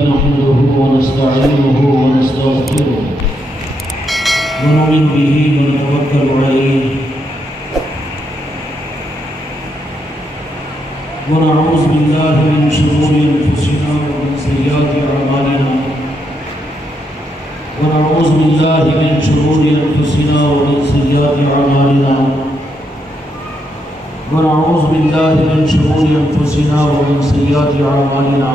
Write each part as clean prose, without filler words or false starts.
نحمده ونستعينه ونستغفره ونؤمن به ونتوكل عليه ونعوذ بالله من شرور أنفسنا ومن سيئات أعمالنا ونعوذ بالله من شرور أنفسنا ومن سيئات أعمالنا ونعوذ بالله من شرور أنفسنا ومن سيئات أعمالنا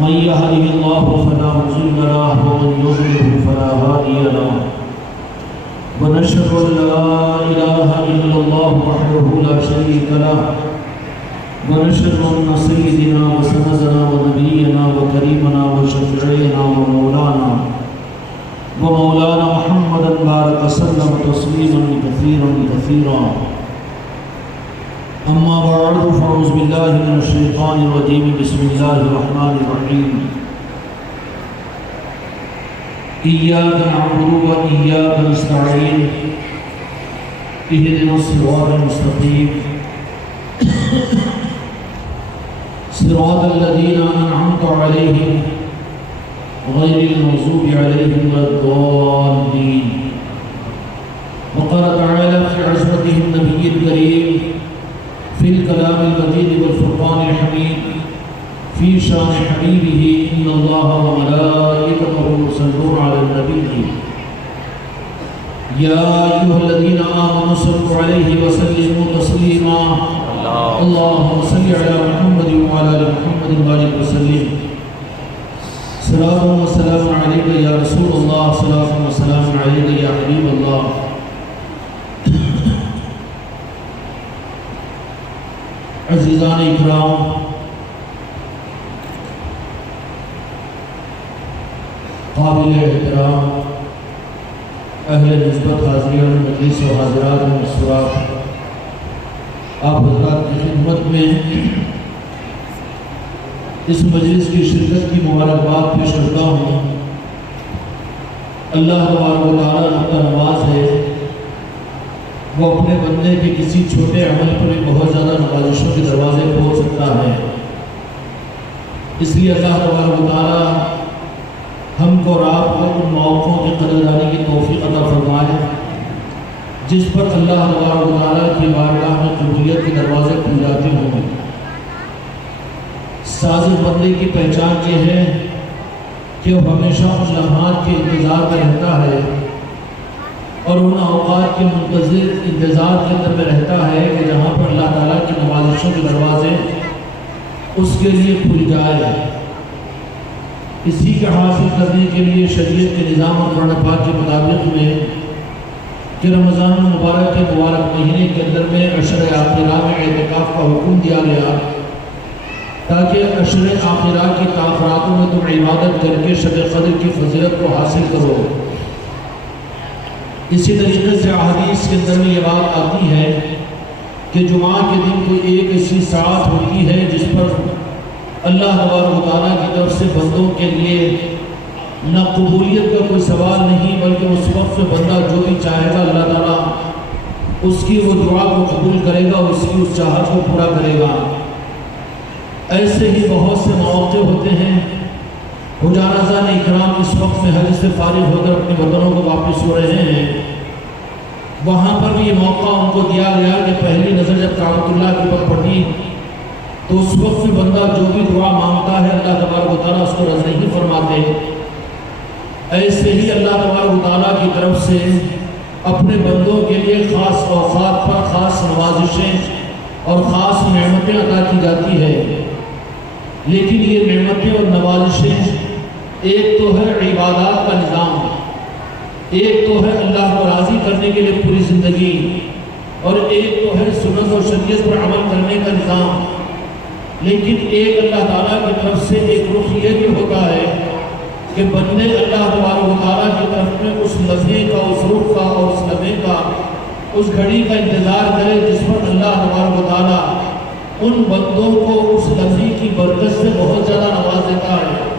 من يهده الله فلا مضل له ومن يضلل فلا هادي له ونشهد أن لا إله إلا الله وحده لا شريك له ونشهد أن سيدنا وسندنا ونبينا وكريمنا وشفيعنا ومولانا محمدا بارك وسلم تسليما كثيرا أما بعد فأعوذ بالله من الشيطان الرجيم بسم الله الرحمن الرحيم إياك نعبد وإياك نستعين اهدنا الصراط المستقيم صراط الذين أنعمت عليهم غير المغضوب عليهم ولا الضالين وقال تعالى في عصمته النبي الكريم في الكلام المجيد والفرقان الحميد في شان حبيبه إن الله وملائكته يصلون على النبي يا أيها الذين آمنوا صلوا عليه وسلموا تسليما اللهم صل على محمد وعلى آل محمد وبارك وسلم صلاة وسلام عليك يا رسول الله صلاة وسلام عليك يا حبيب الله عزیزان اکرام، قابل احترام اہل نسبت حاضرین مجلس و حاضرات مسورات، آپ حضرات کی خدمت میں اس مجلس کی شرکت کی مبارکباد پیش کرتا ہوں۔ اللہ تبارک و تعالیٰ کا نواز ہے، وہ اپنے بندے کے کسی چھوٹے عمل پر بھی بہت زیادہ نوازشوں کے دروازے کھول سکتا ہے۔ اس لیے اللہ تبارک و تعالیٰ ہم کو اور آپ کو ان موقعوں کی قدردانی کی توفیق عطا فرمائے جس پر اللہ تبارک و تعالیٰ کی بارگاہ میں قبولیت کے دروازے کھل جاتے ہوں۔ صادق بندے کی پہچان یہ ہے کہ وہ ہمیشہ ان لمحات کے انتظار میں رہتا ہے اور ان اوقات کے منتظر انتظار کے اندر میں رہتا ہے کہ جہاں پر اللہ تعالیٰ کی نوازشوں کے دروازے اس کے لیے کھل جائے۔ اسی کا حاصل کرنے کے لیے شریعت کے نظام اور قرآن پاک کے مطابق میں کہ رمضان المبارک کے مبارک مہینے کے اندر میں عشر آخرہ میں اعتکاف کا حکم دیا گیا تاکہ عشر آخرہ کی تاخراتوں میں تم عبادت کر کے شب قدر کی فضیلت کو حاصل کرو۔ اسی طریقے سے احادیث کے اندر میں یہ بات آتی ہے کہ جمعہ کے دن کوئی ایک ایسی ساعت ہوتی ہے جس پر اللہ تبارک و تعالیٰ کی طرف سے بندوں کے لیے نہ قبولیت کا کوئی سوال نہیں، بلکہ اس وقت میں بندہ جو بھی چاہے گا اللہ تعالیٰ اس کی وہ دعا کو قبول کرے گا، اس کی اس چاہت کو پورا کرے گا۔ ایسے ہی بہت سے مواقع ہوتے ہیں۔ حجازان اکرام اس وقت میں حج سے فارغ ہو کر اپنے وطنوں کو واپس ہو رہے ہیں، وہاں پر بھی یہ موقع ان کو دیا گیا کہ پہلی نظر جب کعبۃ اللہ کی پر پڑی تو اس وقت میں بندہ جو بھی دعا مانگتا ہے اللہ تبارک و تعالیٰ اس کو رد نہیں فرماتے۔ ایسے ہی اللہ تبارک و تعالیٰ کی طرف سے اپنے بندوں کے لیے خاص اوقات پر خاص نوازشیں اور خاص نعمتیں عطا کی جاتی ہے، لیکن یہ نعمتیں اور نوازشیں ایک تو ہے عبادات کا نظام، ایک تو ہے اللہ کو راضی کرنے کے لیے پوری زندگی، اور ایک تو ہے سنت اور شریعت پر عمل کرنے کا نظام۔ لیکن ایک اللہ تعالیٰ کی طرف سے ایک رخ یہ بھی ہوتا ہے کہ بندے اللہ تبارک و تعالیٰ کی طرف میں اس لمحے کا، اس رخ کا اور اس لمحے کا، اس گھڑی کا انتظار کرے جس پر اللہ تبارک و تعالیٰ ان بندوں کو اس لمحے کی برکت سے بہت زیادہ نواز دیتا ہے۔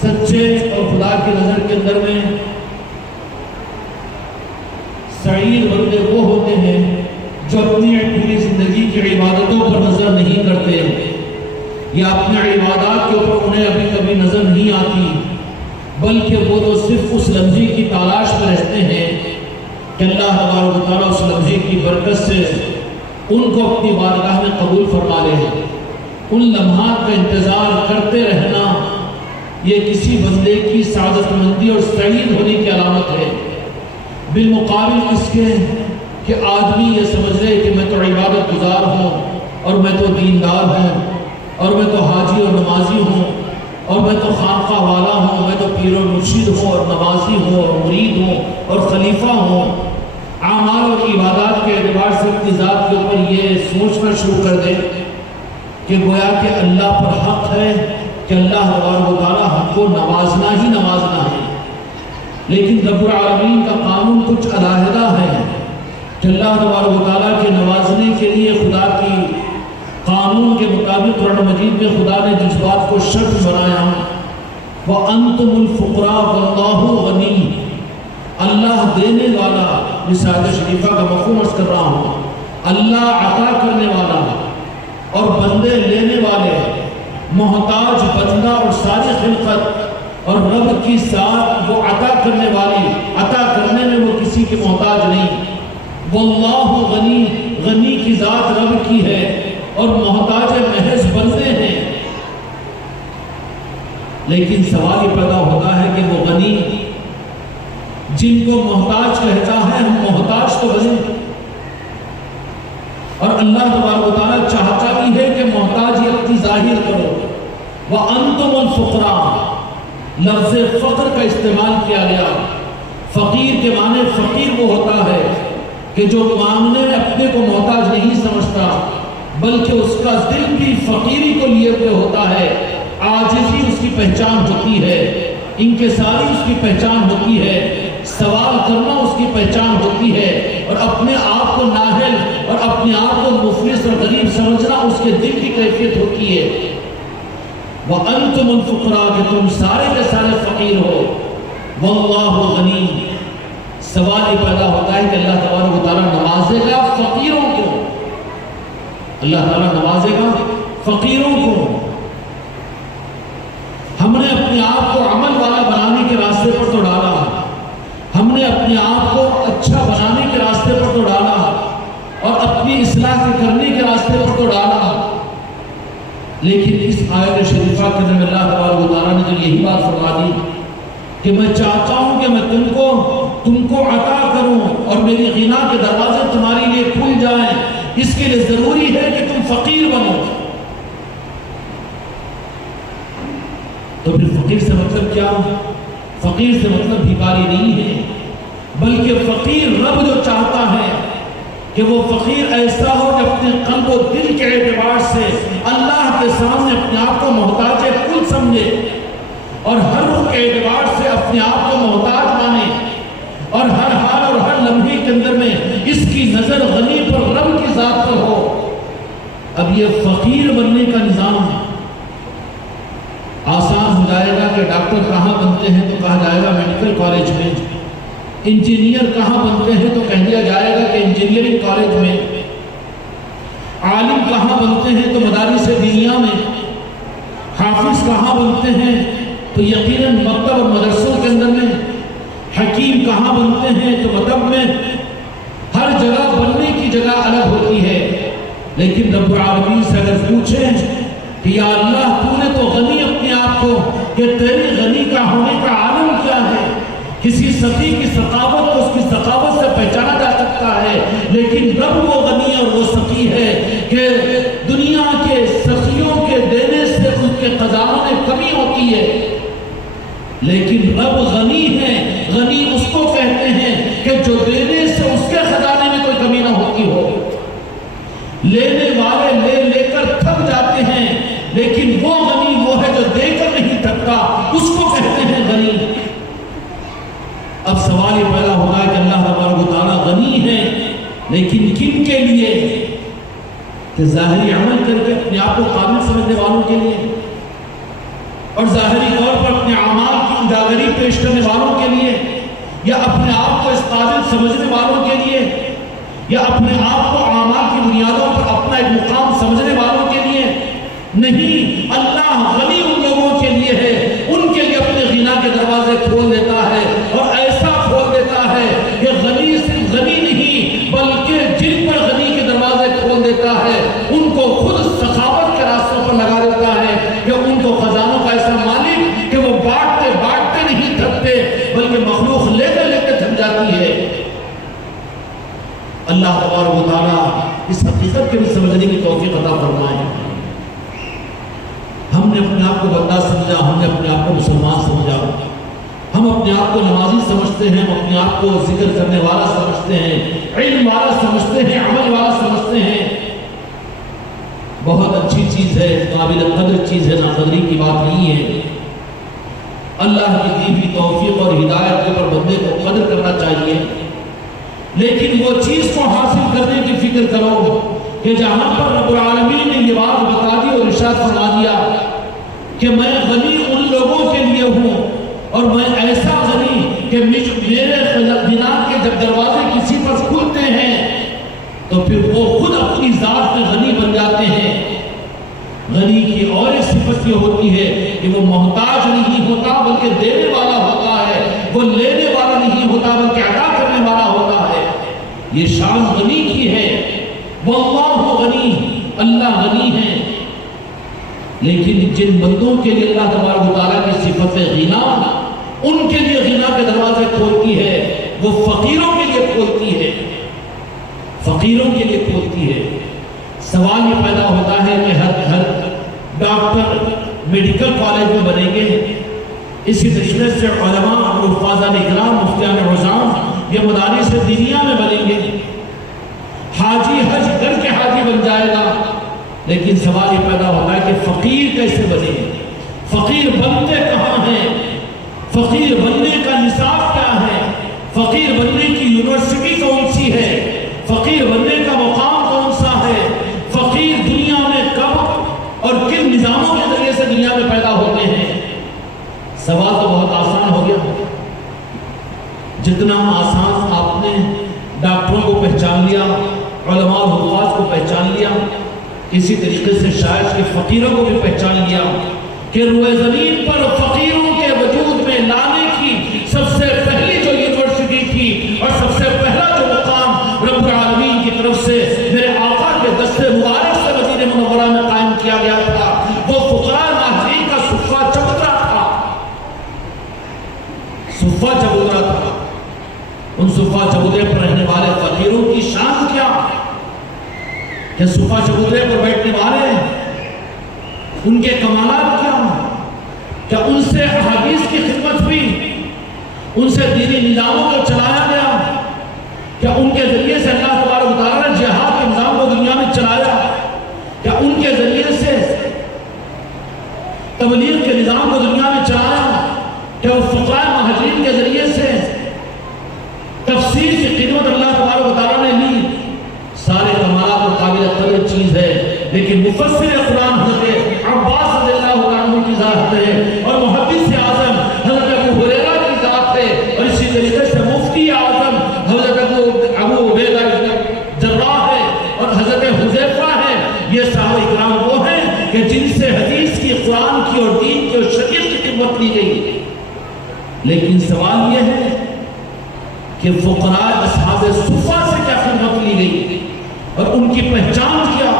سچے اور خدا کی نظر کے اندر میں سعید بندے وہ ہوتے ہیں جو اپنی پوری زندگی کی عبادتوں پر نظر نہیں کرتے یا اپنی عبادات کے اوپر انہیں ابھی بلکہ وہ تو صرف اس لمحے کی تلاش میں رہتے ہیں کہ اللہ تبارک و تعالیٰ اس لمحے کی برکت سے ان کو اپنی بارگاہ میں قبول فرما لے۔ ان لمحات کا انتظار کرتے رہنا یہ کسی بندے کی سعادت مندی اور سعید ہونے کی علامت ہے، بالمقابل اس کے کہ آدمی یہ سمجھ لے کہ میں تو عبادت گزار ہوں اور میں تو دیندار ہوں اور میں تو حاجی اور نمازی ہوں اور میں تو خانقاہ والا ہوں، میں تو پیر و مرشد ہوں اور نمازی ہوں اور مرید ہوں اور خلیفہ ہوں۔ اعمال اور عبادات کے اعتبار سے اپنی ذات کے اوپر یہ سوچنا شروع کر دے کہ گویا کہ اللہ پر حق ہے کہ اللہ تبارک و تعالیٰ ہم کو نوازنا ہی نوازنا ہے، لیکن رب العالمین کا قانون کچھ علیحدہ ہے کہ اللہ تبارک و تعالیٰ کے نوازنے کے لیے خدا کی قانون کے مطابق قرآن مجید میں خدا نے جس بات کو شرط بنایا وَأَنْتُمُ الْفُقْرَاءُ وَاللَّهُ غَنِيٌّ، اللہ دینے والا، جس آیت شریفہ کا مفہوم عرض کر رہا ہوں، اللہ عطا کرنے والا اور بندے لینے والے، محتاج بندہ اور ساری خلقت، اور رب کی ذات وہ عطا کرنے والی، عطا کرنے میں وہ کسی کے محتاج نہیں۔ واللہ غنی، غنی کی ذات رب کی ہے اور محتاج محض بندے ہیں۔ لیکن سوال یہ پیدا ہوتا ہے کہ وہ غنی جن کو محتاج کہتا ہے، ہم محتاج تو بنے، اور اللہ تبارک و تعالیٰ چاہتا بھی ہے کہ محتاجی اپنی ظاہر کرو۔ وَأَنْتُمُ الْفُقْرَاءُ، لفظ فقر کا استعمال کیا گیا۔ فقیر کے معنی فقیر وہ ہوتا ہے کہ جو مانگنے میں اپنے کو محتاج نہیں سمجھتا، بلکہ اس کا دل بھی فقیری کو لیے ہوئے ہوتا ہے، عاجزی اس کی پہچان ہوتی ہے، انکساری اس کی پہچان ہوتی ہے، سوال کرنا اس کی پہچان ہوتی ہے، اور اپنے آپ کو نااہل اور اپنے آپ کو مفلس اور غریب سمجھنا اس کے دل کی کیفیت ہوتی ہے۔ وَأَنْتُمُ الْفُقْرَاءُ، کہ تم سارے کے سارے فقیر ہو، وَاللَّهُ غَنِيٌّ۔ سوال یہ پیدا ہوتا ہے کہ اللہ تبارک و تعالیٰ نوازے گا فقیروں کو، اللہ تعالیٰ نوازے گا فقیروں کو۔ ہم نے اپنے آپ کو عمل والا بنانے کے راستے پر تو ڈالا، ہم نے اپنے آپ کو اچھا بنانے کے راستے پر تو ڈالا اور اپنی اصلاح کرنے کے راستے پر تو ڈالا، لیکن اس آیت شریفہ کے اندر اللہ تبارک و تعالیٰ نے جو یہی بات فرما دی کہ میں چاہتا ہوں کہ میں تم کو عطا کروں اور میری غنا کے دروازے تمہارے لیے کھل جائیں، اس کے لیے ضروری ہے کہ تم فقیر بنو۔ تو پھر فقیر سے مطلب کیا؟ فقیر سے مطلب بھکاری نہیں ہے، بلکہ فقیر رب جو چاہتا ہے کہ وہ فقیر ایسا ہو کہ اپنے قلب و دل کے اعتبار سے اللہ کے سامنے اپنے آپ کو محتاج کل سمجھے، اور ہر رخ کے اعتبار سے اپنے آپ کو محتاج مانے، اور ہر حال اور ہر لمحے کے اندر میں اس کی نظر غنی پر، رب کی ذات پر ہو۔ اب یہ فقیر بننے کا نظام آسان ہو جائے گا کہ ڈاکٹر کہاں بنتے ہیں تو کہا جائے گا میڈیکل کالج میں، انجینئر کہاں بنتے ہیں تو کہہ دیا جائے گا کہ انجینئرنگ کالج میں، عالم کہاں بنتے ہیں تو مدارس دینیہ میں، حافظ کہاں بنتے ہیں تو یقیناً مکتب اور مدرسوں کے اندر میں، حکیم کہاں بنتے ہیں تو مطلب میں، ہر جگہ بننے کی جگہ الگ ہوتی ہے۔ لیکن رب العالمین سے اگر پوچھیں کہ یا اللہ تو نے تو غنی اپنے آپ کو، کہ تیری غنی کا ہونے کا عالم کیا ہے؟ کسی سخی کی سخاوت کو اس کی سخاوت سے پہچانا جا سکتا ہے، لیکن رب وہ غنی اور وہ سخی ہے کہ دنیا کے سخیوں کے دینے سے اس کے خزانوں میں کمی ہوتی ہے، لیکن رب غنی ہے۔ غنی اس کو کہتے ہیں کہ جو دینے سے اس کے خزانے میں کوئی کمی نہ ہوتی ہو۔ لینے والے لے لے کر تھک جاتے ہیں، لیکن وہ غنی وہ ہے جو دے کر نہیں تھکتا، اس کو کہتے ہیں غنی۔ اب سوال یہ پیدا ہوتا ہے کہ اللہ تبارک و تعالیٰ غنی ہے، لیکن کن کے لیے؟ کہ ظاہری عمل کر کے اپنے آپ کو قابل سمجھنے والوں کے لیے، اور ظاہری طور پر اپنے اعمال کی اجاگری پیش کرنے والوں کے لیے، یا اپنے آپ کو اس قابل سمجھنے والوں کے لیے، یا اپنے آپ کو اعمال کی بنیادوں پر اپنا ایک مقام سمجھنے والوں کے لیے نہیں۔ اللہ غنی ان لوگوں کے لیے ہے، ان کے لیے اپنے غنا کے دروازے تبارک و تعالیٰ اس حقیقت کے بھی سمجھنے کی توفیق عطا فرمائے۔ ہم نے اپنے آپ کو بندہ سمجھا، ہم نے اپنے آپ کو مسلمان سمجھا، ہم اپنے آپ کو نمازی سمجھتے ہیں، ہم اپنے آپ کو ذکر کرنے والا سمجھتے ہیں، علم والا سمجھتے ہیں، عمل والا سمجھتے ہیں۔ بہت اچھی چیز ہے، قابل قدر چیز ہے، ناقدری کی بات نہیں ہے۔ اللہ کی دی ہوئی توفیق اور ہدایت کے اوپر بندے کو قدر کرنا چاہیے، لیکن وہ چیز کو حاصل کرنے کی فکر کرو کہ جہاں پر رب العالمین نے یہ بات بتا دی اور ارشاد فرما دیا کہ میں غنی ان لوگوں کے لیے ہوں، اور میں ایسا غنی کہ میرے بنا کے جب دروازے کسی پر کھلتے ہیں تو پھر وہ خود اپنی ذات میں غنی بن جاتے ہیں۔ غنی کی اور ایک صفت یہ ہوتی ہے کہ وہ محتاج نہیں ہوتا بلکہ دینے والا ہوتا ہے، وہ لینے والا نہیں ہوتا بلکہ عطا کرنے والا ہوتا ہے۔ یہ شان غنی کی ہے، واللہ غنی، اللہ غنی ہے۔ لیکن جن بندوں کے لیے اللہ تبارک و تعالیٰ کی صفت غنا ان کے لیے غنا کے دروازے کھولتی ہے، وہ فقیروں کے لیے کھولتی ہے، فقیروں کے لیے کھولتی ہے۔ سوال یہ پیدا ہوتا ہے کہ ہر ڈاکٹر میڈیکل کالج میں بنیں گے، اسی طریقے سے علماء اور حفاظان اکرام، مفتیان عظام، یہ مدارس دینیہ میں بنیں گے، حاجی حج کر کے حاجی بن جائے گا۔ لیکن سوال یہ پیدا ہوتا ہے کہ فقیر کیسے بنے؟ فقیر بنتے کہاں ہیں؟ فقیر بننے کا نصاب کیا ہے؟ فقیر بننے کی یونیورسٹی کون سی ہے؟ فقیر بننے کا مقام کون سا ہے؟ فقیر دنیا میں کب اور کن نظاموں کے ذریعے سے دنیا میں پیدا ہوتے ہیں؟ سوال تو بہت آسان ہو گیا۔ جتنا آسان آپ نے ڈاکٹروں کو پہچان لیا، علماء و حفاظ کو پہچان لیا، اسی طریقے سے شاید کہ فقیروں کو بھی پہچان لیا کہ روئے زمین پر فقیروں کے وجود میں لانے کی سب سے پہلی جو یونیورسٹی تھی اور سب سے پہلا جو مقام رب العالمین کی طرف سے میرے آقا کے دست مبارک سے مدینہ منورہ میں قائم کیا گیا تھا، وہ فقراء مہاجرین کا صفہ چبوترا تھا، صفہ چبوترا تھا۔ ان صفہ چبوترے پر رہنے والے فقیروں کی شان کیا کہ صفہ چبوترے پر بیٹھنے والے ان کے کمالات کیا ان سے احادیث کی خدمت ہوئی، ان سے دینی نظاموں کو چلایا گیا، کیا ان کے ذریعے سے اللہ تبارک و تعالیٰ نے جہاد کے نظام کو دنیا میں چلایا، کیا ان کے ذریعے سے تبلیغ کے نظام کو دنیا میں چلایا، کیا وہ فقراء مہاجرین کے ذریعے سے تفسیر کی خدمت اللہ تبارک و تعالیٰ نے لی۔ سارے کمالات اور قابل قدر چیز ہے، لیکن مفسر قرآن حضرت عباس رضی اللہ عنہ کی ذات ہے، اور محدث اعظم حضرت ابو ہریرہ کی ذات ہے، اور اسی طریقے سے مفتی اعظم حضرت ابو عبیدہ جراح ہے اور حضرت حذیفہ ہے۔ یہ صحابہ اکرام وہ ہیں کہ جن سے حدیث کی، قرآن کی اور دین کی اور شریعت کی خدمت لی گئی۔ لیکن سوال یہ ہے کہ فقراء اصحاب صفہ سے کیا خدمت لی گئی اور ان کی پہچان کیا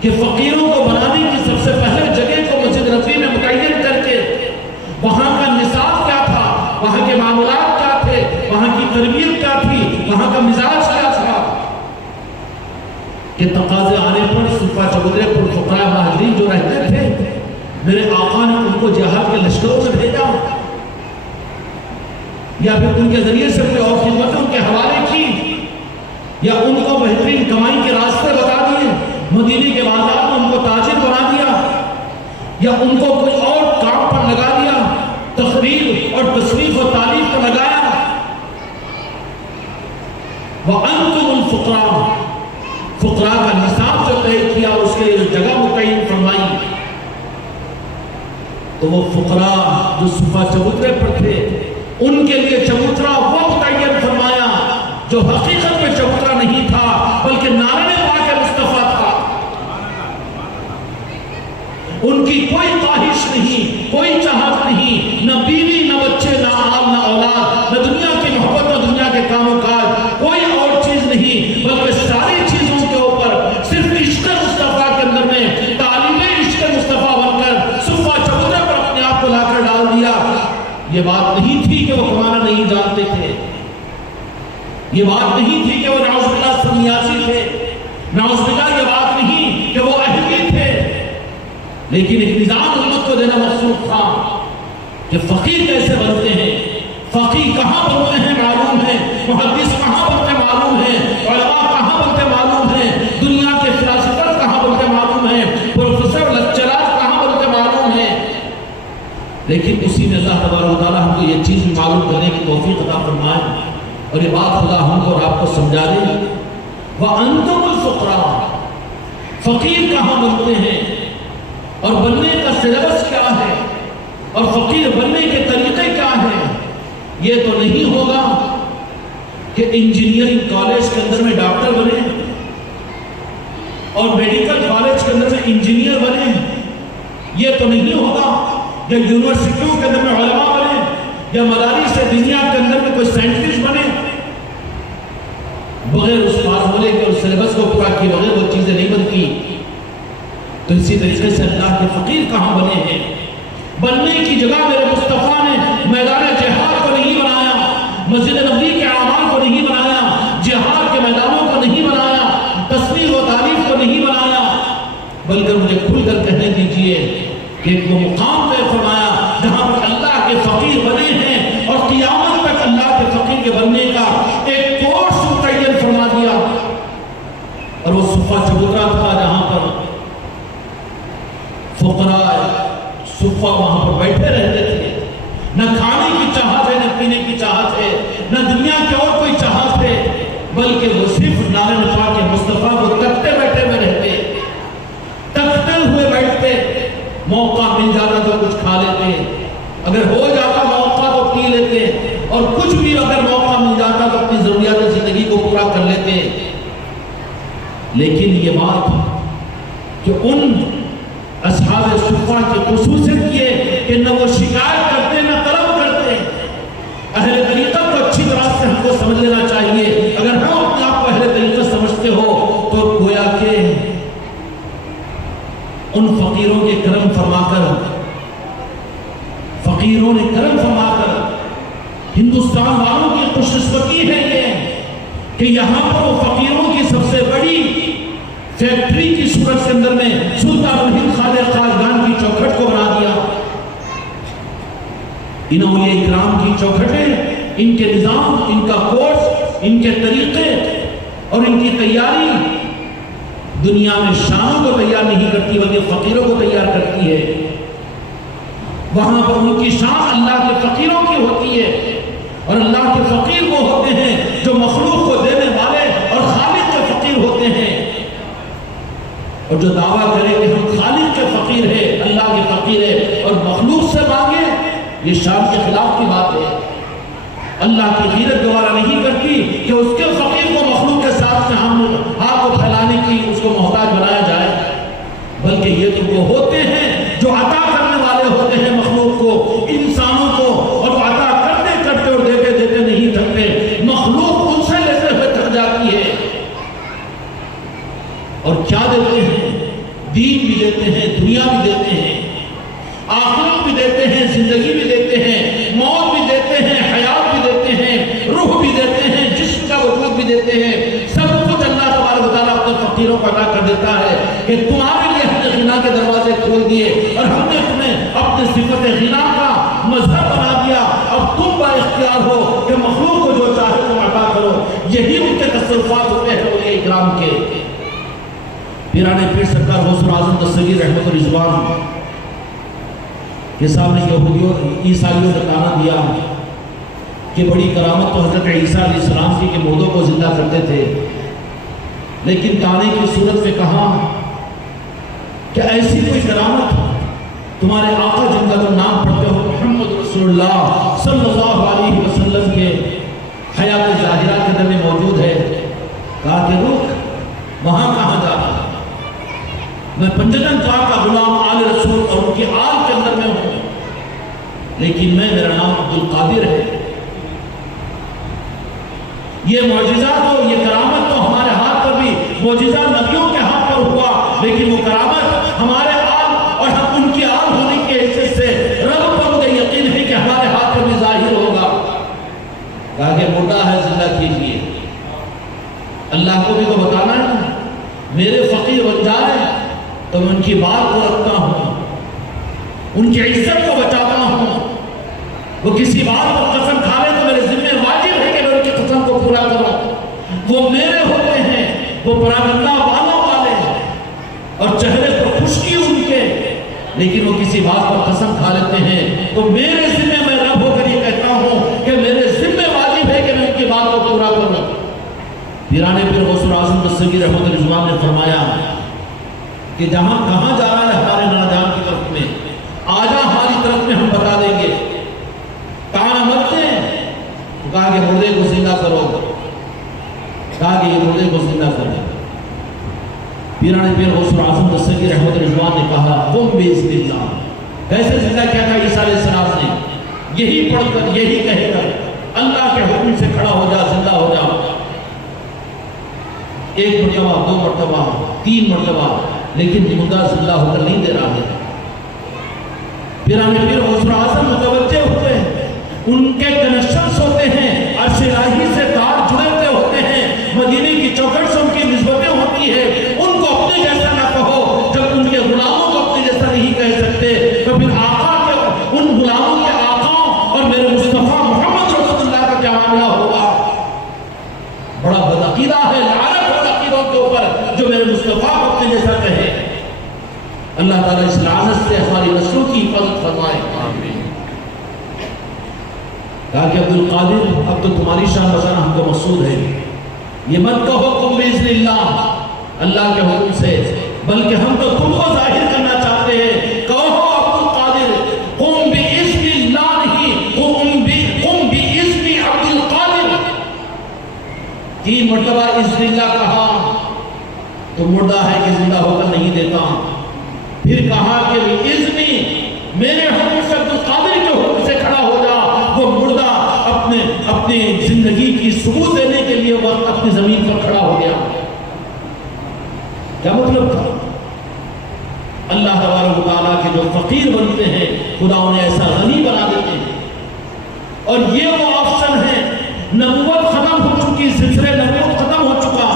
کہ فقیروں کو بنانے کی سب سے پہلے جگہ کو مسجد نبوی میں متعین کر کے وہاں کا نصاب کیا تھا، وہاں کے معاملات کیا تھے، وہاں کی تربیت کیا تھی، وہاں کا مزاج کیا تھا، کہ تقاضے آنے پر صفہ چبوترے پر فقراء مہاجرین جو رہتے تھے، میرے آقا نے ان کو جہاد کے لشکروں میں بھیجا، یا پھر ان کے ذریعے سے کوئی اور خدمتوں کے حوالے کی، یا ان کو بہترین کمائی کے راستے بتا دیے، مدینے کے بازار میں ان کو تاجر بنا دیا، یا ان کو کوئی اور کام پر لگا دیا، تقریر اور تصنیف و تعلیف پر لگایا۔ وَأَنْتُمُ الْفُقْرَاءُ، فقراء کا نصاب جو طے کیا، اس کے لیے جگہ متعین فرمائی، تو وہ فقراء جو صفہ چبوترے پر تھے ان کے لیے چبوترا وہ متعین فرمایا جو حقیقت میں چبوترا نہیں تھا بلکہ نعرہ پاک مصطفیٰ تھا۔ ان کی کوئی خواہش نہیں، کوئی چاہت نہیں، نہ بیوی، نہ بچے، نہ آل، نہ اولاد، نہ دنیا کی محبت، نہ دنیا کے کام و کاج، کوئی اور چیز نہیں، بلکہ ساری چیزوں کے اوپر صرف عشق مصطفیٰ کے اندر میں تعلیم عشق مصطفیٰ بن کر صفہ چبوترے پر اپنے آپ کو لا کر ڈال دیا۔ یہ بات نہیں تھی کہ وہ کمانا نہیں جانتے تھے، یہ بات نہیں تھی کہ وہ نعوذ باللہ سنیاسی تھے، نعوذ باللہ یہ بات نہیں کہ وہ اہلی تھے، لیکن ایک نظام امت کو دینا مقصود تھا کہ فقیر کیسے بنتے ہیں، فقیر کہاں بنتے ہیں معلوم ہے، محدث کہاں بنتے معلوم ہے، علماء کہاں بنتے معلوم ہے، دنیا کے فلاسفر کہاں بنتے معلوم ہے، پروفیسر لیکچرر کہاں بنتے معلوم ہے، لیکن اسی میں اللہ تبارک و تعالیٰ ہم کو یہ چیز بھی معلوم کرنے کی توفیق عطا فرمائے اور یہ بات خدا ہم کو اور آپ کو سمجھا دے۔ وَأَنْتُمُ الْفُقَرَاءُ، فقیر کہاں بنتے ہیں اور بننے کا سلیبس کیا ہے اور فقیر بننے کے طریقے کیا ہیں؟ یہ تو نہیں ہوگا کہ انجینئرنگ کالج کے اندر میں ڈاکٹر بنے اور میڈیکل کالج کے اندر میں انجینئر بنے، یہ تو نہیں ہوگا یا یونیورسٹیوں کے اندر میں علماء بنے یا مدارس دنیا کے اندر میں کوئی سائنٹسٹ بنے، بغیر اس فارمولے کے اور سلیبس کو پورا کیے بغیر وہ چیزیں نہیں بنتی۔ تو اسی طریقے سے اللہ کے فقیر کہاں بنے ہیں؟ بننے کی جگہ میرے مصطفیٰ نے میدان جہاد کو نہیں بنایا، مسجد نبوی کے اعمال کو نہیں بنایا، جہاد کے میدانوں کو نہیں بنایا، تصویر و تعریف کو نہیں بنایا، بلکہ مجھے کھل کر کہنے دیجئے کہ ایک وہ مقام طے فرمایا جہاں پر اللہ کے فقیر بنے ہیں اور قیامت تک اللہ کے فقیر کے بننے کا ایک کورس متعین فرما دیا، اور وہ صفہ چبوترا تھا جہاں پر فقراء صفہ وہاں پر بیٹھے رہتے تھے، نہ کھانے کی چاہت ہے نہ پینے کی چاہت ہے نہ دنیا کے اور کوئی چاہت ہے، بلکہ وہ صرف نعرہ پاک کے مصطفیٰ کو تکتے بیٹھے ہوئے رہتے، تکتے ہوئے بیٹھتے، موقع مل جاتا تو کچھ کھا لیتے، اگر ہو جاتا موقع تو پی لیتے، اور کچھ بھی اگر موقع مل جاتا تو اپنی ضروریات زندگی کو پورا کر لیتے۔ لیکن یہ بات کہ ان اصحاب صفہ کی خصوصیت یہ کہ نہ وہ شکایت کرتے نہ طلب کرتے، اہل طریقت کو اچھی طرح سے ہم کو سمجھ لینا چاہیے، اگر ہم اپنے آپ کو اہل طریقت سمجھتے ہو تو گویا کہ ان فقیروں کے کرم فرما کر، فقیروں نے کرم فرما کر، ہندوستان والوں کی خوش قسمتی ہے یہ کہ یہاں پر وہ فقیروں کی سب سے بڑی فیکٹری کی صورت کے اندر میں سلطان الہند خواجہ خاقان کی چوکھٹ کو بنا دیا۔ انہوں نے اکرام کی چوکھٹیں، ان کے نظام، ان کا کورس، ان کے طریقے اور ان کی تیاری دنیا میں شانوں کو تیار نہیں کرتی بلکہ فقیروں کو تیار کرتی ہے۔ وہاں پر ان کی شان اللہ کے فقیروں کی ہوتی ہے، اور اللہ کے فقیر وہ ہوتے ہیں جو مخلوق کو دینے والے اور خالق کے فقیر ہوتے ہیں، اور جو دعویٰ کرے کہ ہم خالق کے فقیر ہیں، اللہ کے فقیر ہیں اور مخلوق سے مانگے، یہ شان کے خلاف کی بات ہے۔ اللہ کی غیرت دوبارہ نہیں کرتی کہ اس کے فقیر کو مخلوق کے ساتھ میں ہم ہاتھ کو پھیلانے کی اس کو محتاج بنایا جائے، بلکہ یہ تو وہ ہوتے ہیں جو عطا کرنے والے ہوتے ہیں مخلوق کو، انسانوں کو، اور وہ عطا کرتے کرتے اور دیتے دیتے نہیں تھکتے، مخلوق ان سے لیتے ہوئے تھک جاتی ہے۔ اور کیا دیتے ہیں؟ دین بھی دیتے ہیں، دنیا بھی دیتے ہیں، آخرت بھی دیتے ہیں، زندگی بھی دیتے ہیں، موت بھی دیتے ہیں، حیات بھی دیتے ہیں، روح بھی دیتے ہیں، جسم کا وجود بھی دیتے ہیں، سب کچھ اللہ تبارک و تعالیٰ اپنے فقیروں کو عطا کر دیتا ہے کہ تمہارے لیے ہم نے غنا کے دروازے کھول دیے اور ہم نے تمہیں اپنے صفت غنا کا مظہر بنا دیا، اب تم با اختیار ہو کہ مخلوق کو جو چاہے تم عطا کرو۔ یہی ان کے تصرفات ہوتے ہیں اولیاء اکرام کے۔ پیرانے پیر سرکار غوث اعظم دستگیر رحمت الرضوان کے سامنے یہودیوں عیسائیوں نے تانا دیا کہ بڑی کرامت تو حضرت عیسیٰ علیہ السلام کی کہ مردوں کو زندہ کرتے تھے، لیکن تانے کی صورت میں کہا کہ ایسی کوئی کرامت تمہارے آقا جن کا تم نام پڑھتے ہو محمد رسول اللہ صلی اللہ علیہ وسلم کے حیات ظاہرہ کے اندر میں موجود ہے؟ کہا کہ رک، وہاں کہاں جا رہا؟ میں پنجتن پاک کا غلام آل رسول اور ان کے آل کے اندر میں ہوں، لیکن میرا نام عبدالقادر ہے۔ یہ معجزات اور یہ کرامت تو ہمارے ہاتھ پر بھی معجزہ نبیوں کے ہاتھ پر ہوا، لیکن وہ کرامت ہمارے آل اور ہم ان کی آل ہونے کے حیثیت سے رب پر مجھے یقین ہے کہ ہمارے ہاتھ پر بھی ظاہر ہوگا۔ کہا کہ مردہ ہے زندہ کیجیے، کی بات کو رکھتا ہوں، ان کی عزت کو بچاتا ہوں، وہ کسی بات پر قسم کھا لے تو میرے ذمہ واجب ہے کہ میں ان کی قسم کو پورا کروں۔ وہ میرے ہوتے ہیں، وہ پراگندہ والوں والے اور چہرے پر خشکی ان کے، لیکن وہ کسی بات پر قسم کھا لیتے ہیں تو میرے ذمہ میں رب ہو کر یہ کہتا ہوں کہ میرے ذمہ واجب ہے کہ میں ان کی بات کو پورا کروں۔ پیرانے پیر غوث الاعظم دستگیر رحمۃ اللہ نے فرمایا کہ جہاں کہاں جا رہا ہے ہمارے نانا جان کی طرف میں، آجا ہماری طرف میں، ہم بتا دیں گے۔ کہاں نہ مرتے ہیں، کہا کہ مردے کو زندہ کرو، کہا کہ یہ مردے کو زندہ کر دیں۔ پیرانے پیر غوث الاعظم دستگیر رحمۃ اللہ نے کہا قم باذن اللہ، کیسے زندہ کیا تھا عیسیٰ علیہ السلام نے؟ یہی پڑھ کر، یہی کہہ کر اللہ کے حکم سے کھڑا ہو جا، زندہ ہو جا۔ ایک مرتبہ، دو مرتبہ، تین مرتبہ، لیکن مردہ زندہ ہو کر نہیں دے رہا ہے۔ پیرانے پیر غوث الاعظم متوجہ ہوتے ہیں، ان کے کنیکشنز ہوتے ہیں، عرش الہی سے تار جڑے ہوئے ہوتے ہیں، مدینے کی چوکھٹ سے ان کی نسبتیں ہوتی ہے۔ ان کو اپنے جیسا نہ کہو، جب ان کے غلاموں کو اپنے جیسا نہیں کہہ سکتے تو پھر آقا کے، ان غلاموں کے آقا اور میرے مصطفیٰ محمد رسول اللہ کا کیا معاملہ ہوگا؟ بڑا بدعقیدہ ہے، لعنت بدعقیدوں کے اوپر جو میرے مصطفیٰ کو اپنے جیسا کہے۔ اللہ تعالیٰ اس لعنت سے ہماری نسلوں کی حفاظت فرمائے۔ کہا کہ عبدالقادر اب تو تمہاری شان بسانا ہم کو مقصود ہے، یہ مت کہو قم باذن اللہ اللہ کے حکم سے، بلکہ ہم تو تم کو ظاہر کرنا چاہتے ہیں۔ کہو عبدالقادر قم باذن اللہ، نہیں قم باذن عبدالقادر۔ تین مرتبہ اذن اللہ کہا تو مردہ ہے کہ زندہ ہو کر نہیں دیتا، پھر کہا کہ اذنی، میرے حکم سے عبدالقادر کے حکم سے کھڑا ہو جا۔ وہ مردہ اپنے زندگی کی ثبوت دینے کے لیے وقت اپنی زمین پر کھڑا ہو گیا۔ کیا مطلب تھا؟ اللہ تبارک و تعالیٰ کے جو فقیر بنتے ہیں خدا انہیں ایسا غنی بنا دیتے ہیں۔ اور یہ وہ آپشن ہے، نبوت ختم ہو چکی، سلسلہ نبوت ختم ہو چکا،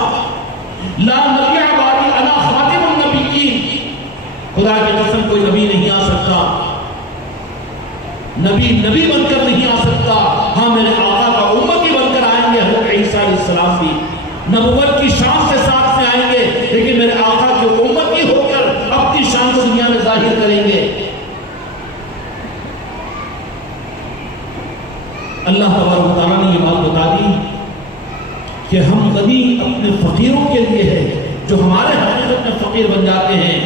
لا نبی بعدی انا خاتم النبیین، خدا کی قسم کوئی نبی نہیں آ سکتا، نبی بن کر نہیں آ سکتا۔ ہاں میرے آقا کا امتی بن کر آئیں گے، حضرت عیسیٰ علیہ السلام بھی نبوت کی شان سے ساتھ میں آئیں گے، لیکن میرے آقا کے امتی ہو کر اپنی شان کو دنیا میں ظاہر کریں گے۔ اللہ تبارک و تعالیٰ نے یہ بات بتا دی کہ ہم غنی اپنے فقیروں کے لیے ہے، جو ہمارے حقیقت میں فقیر بن جاتے ہیں،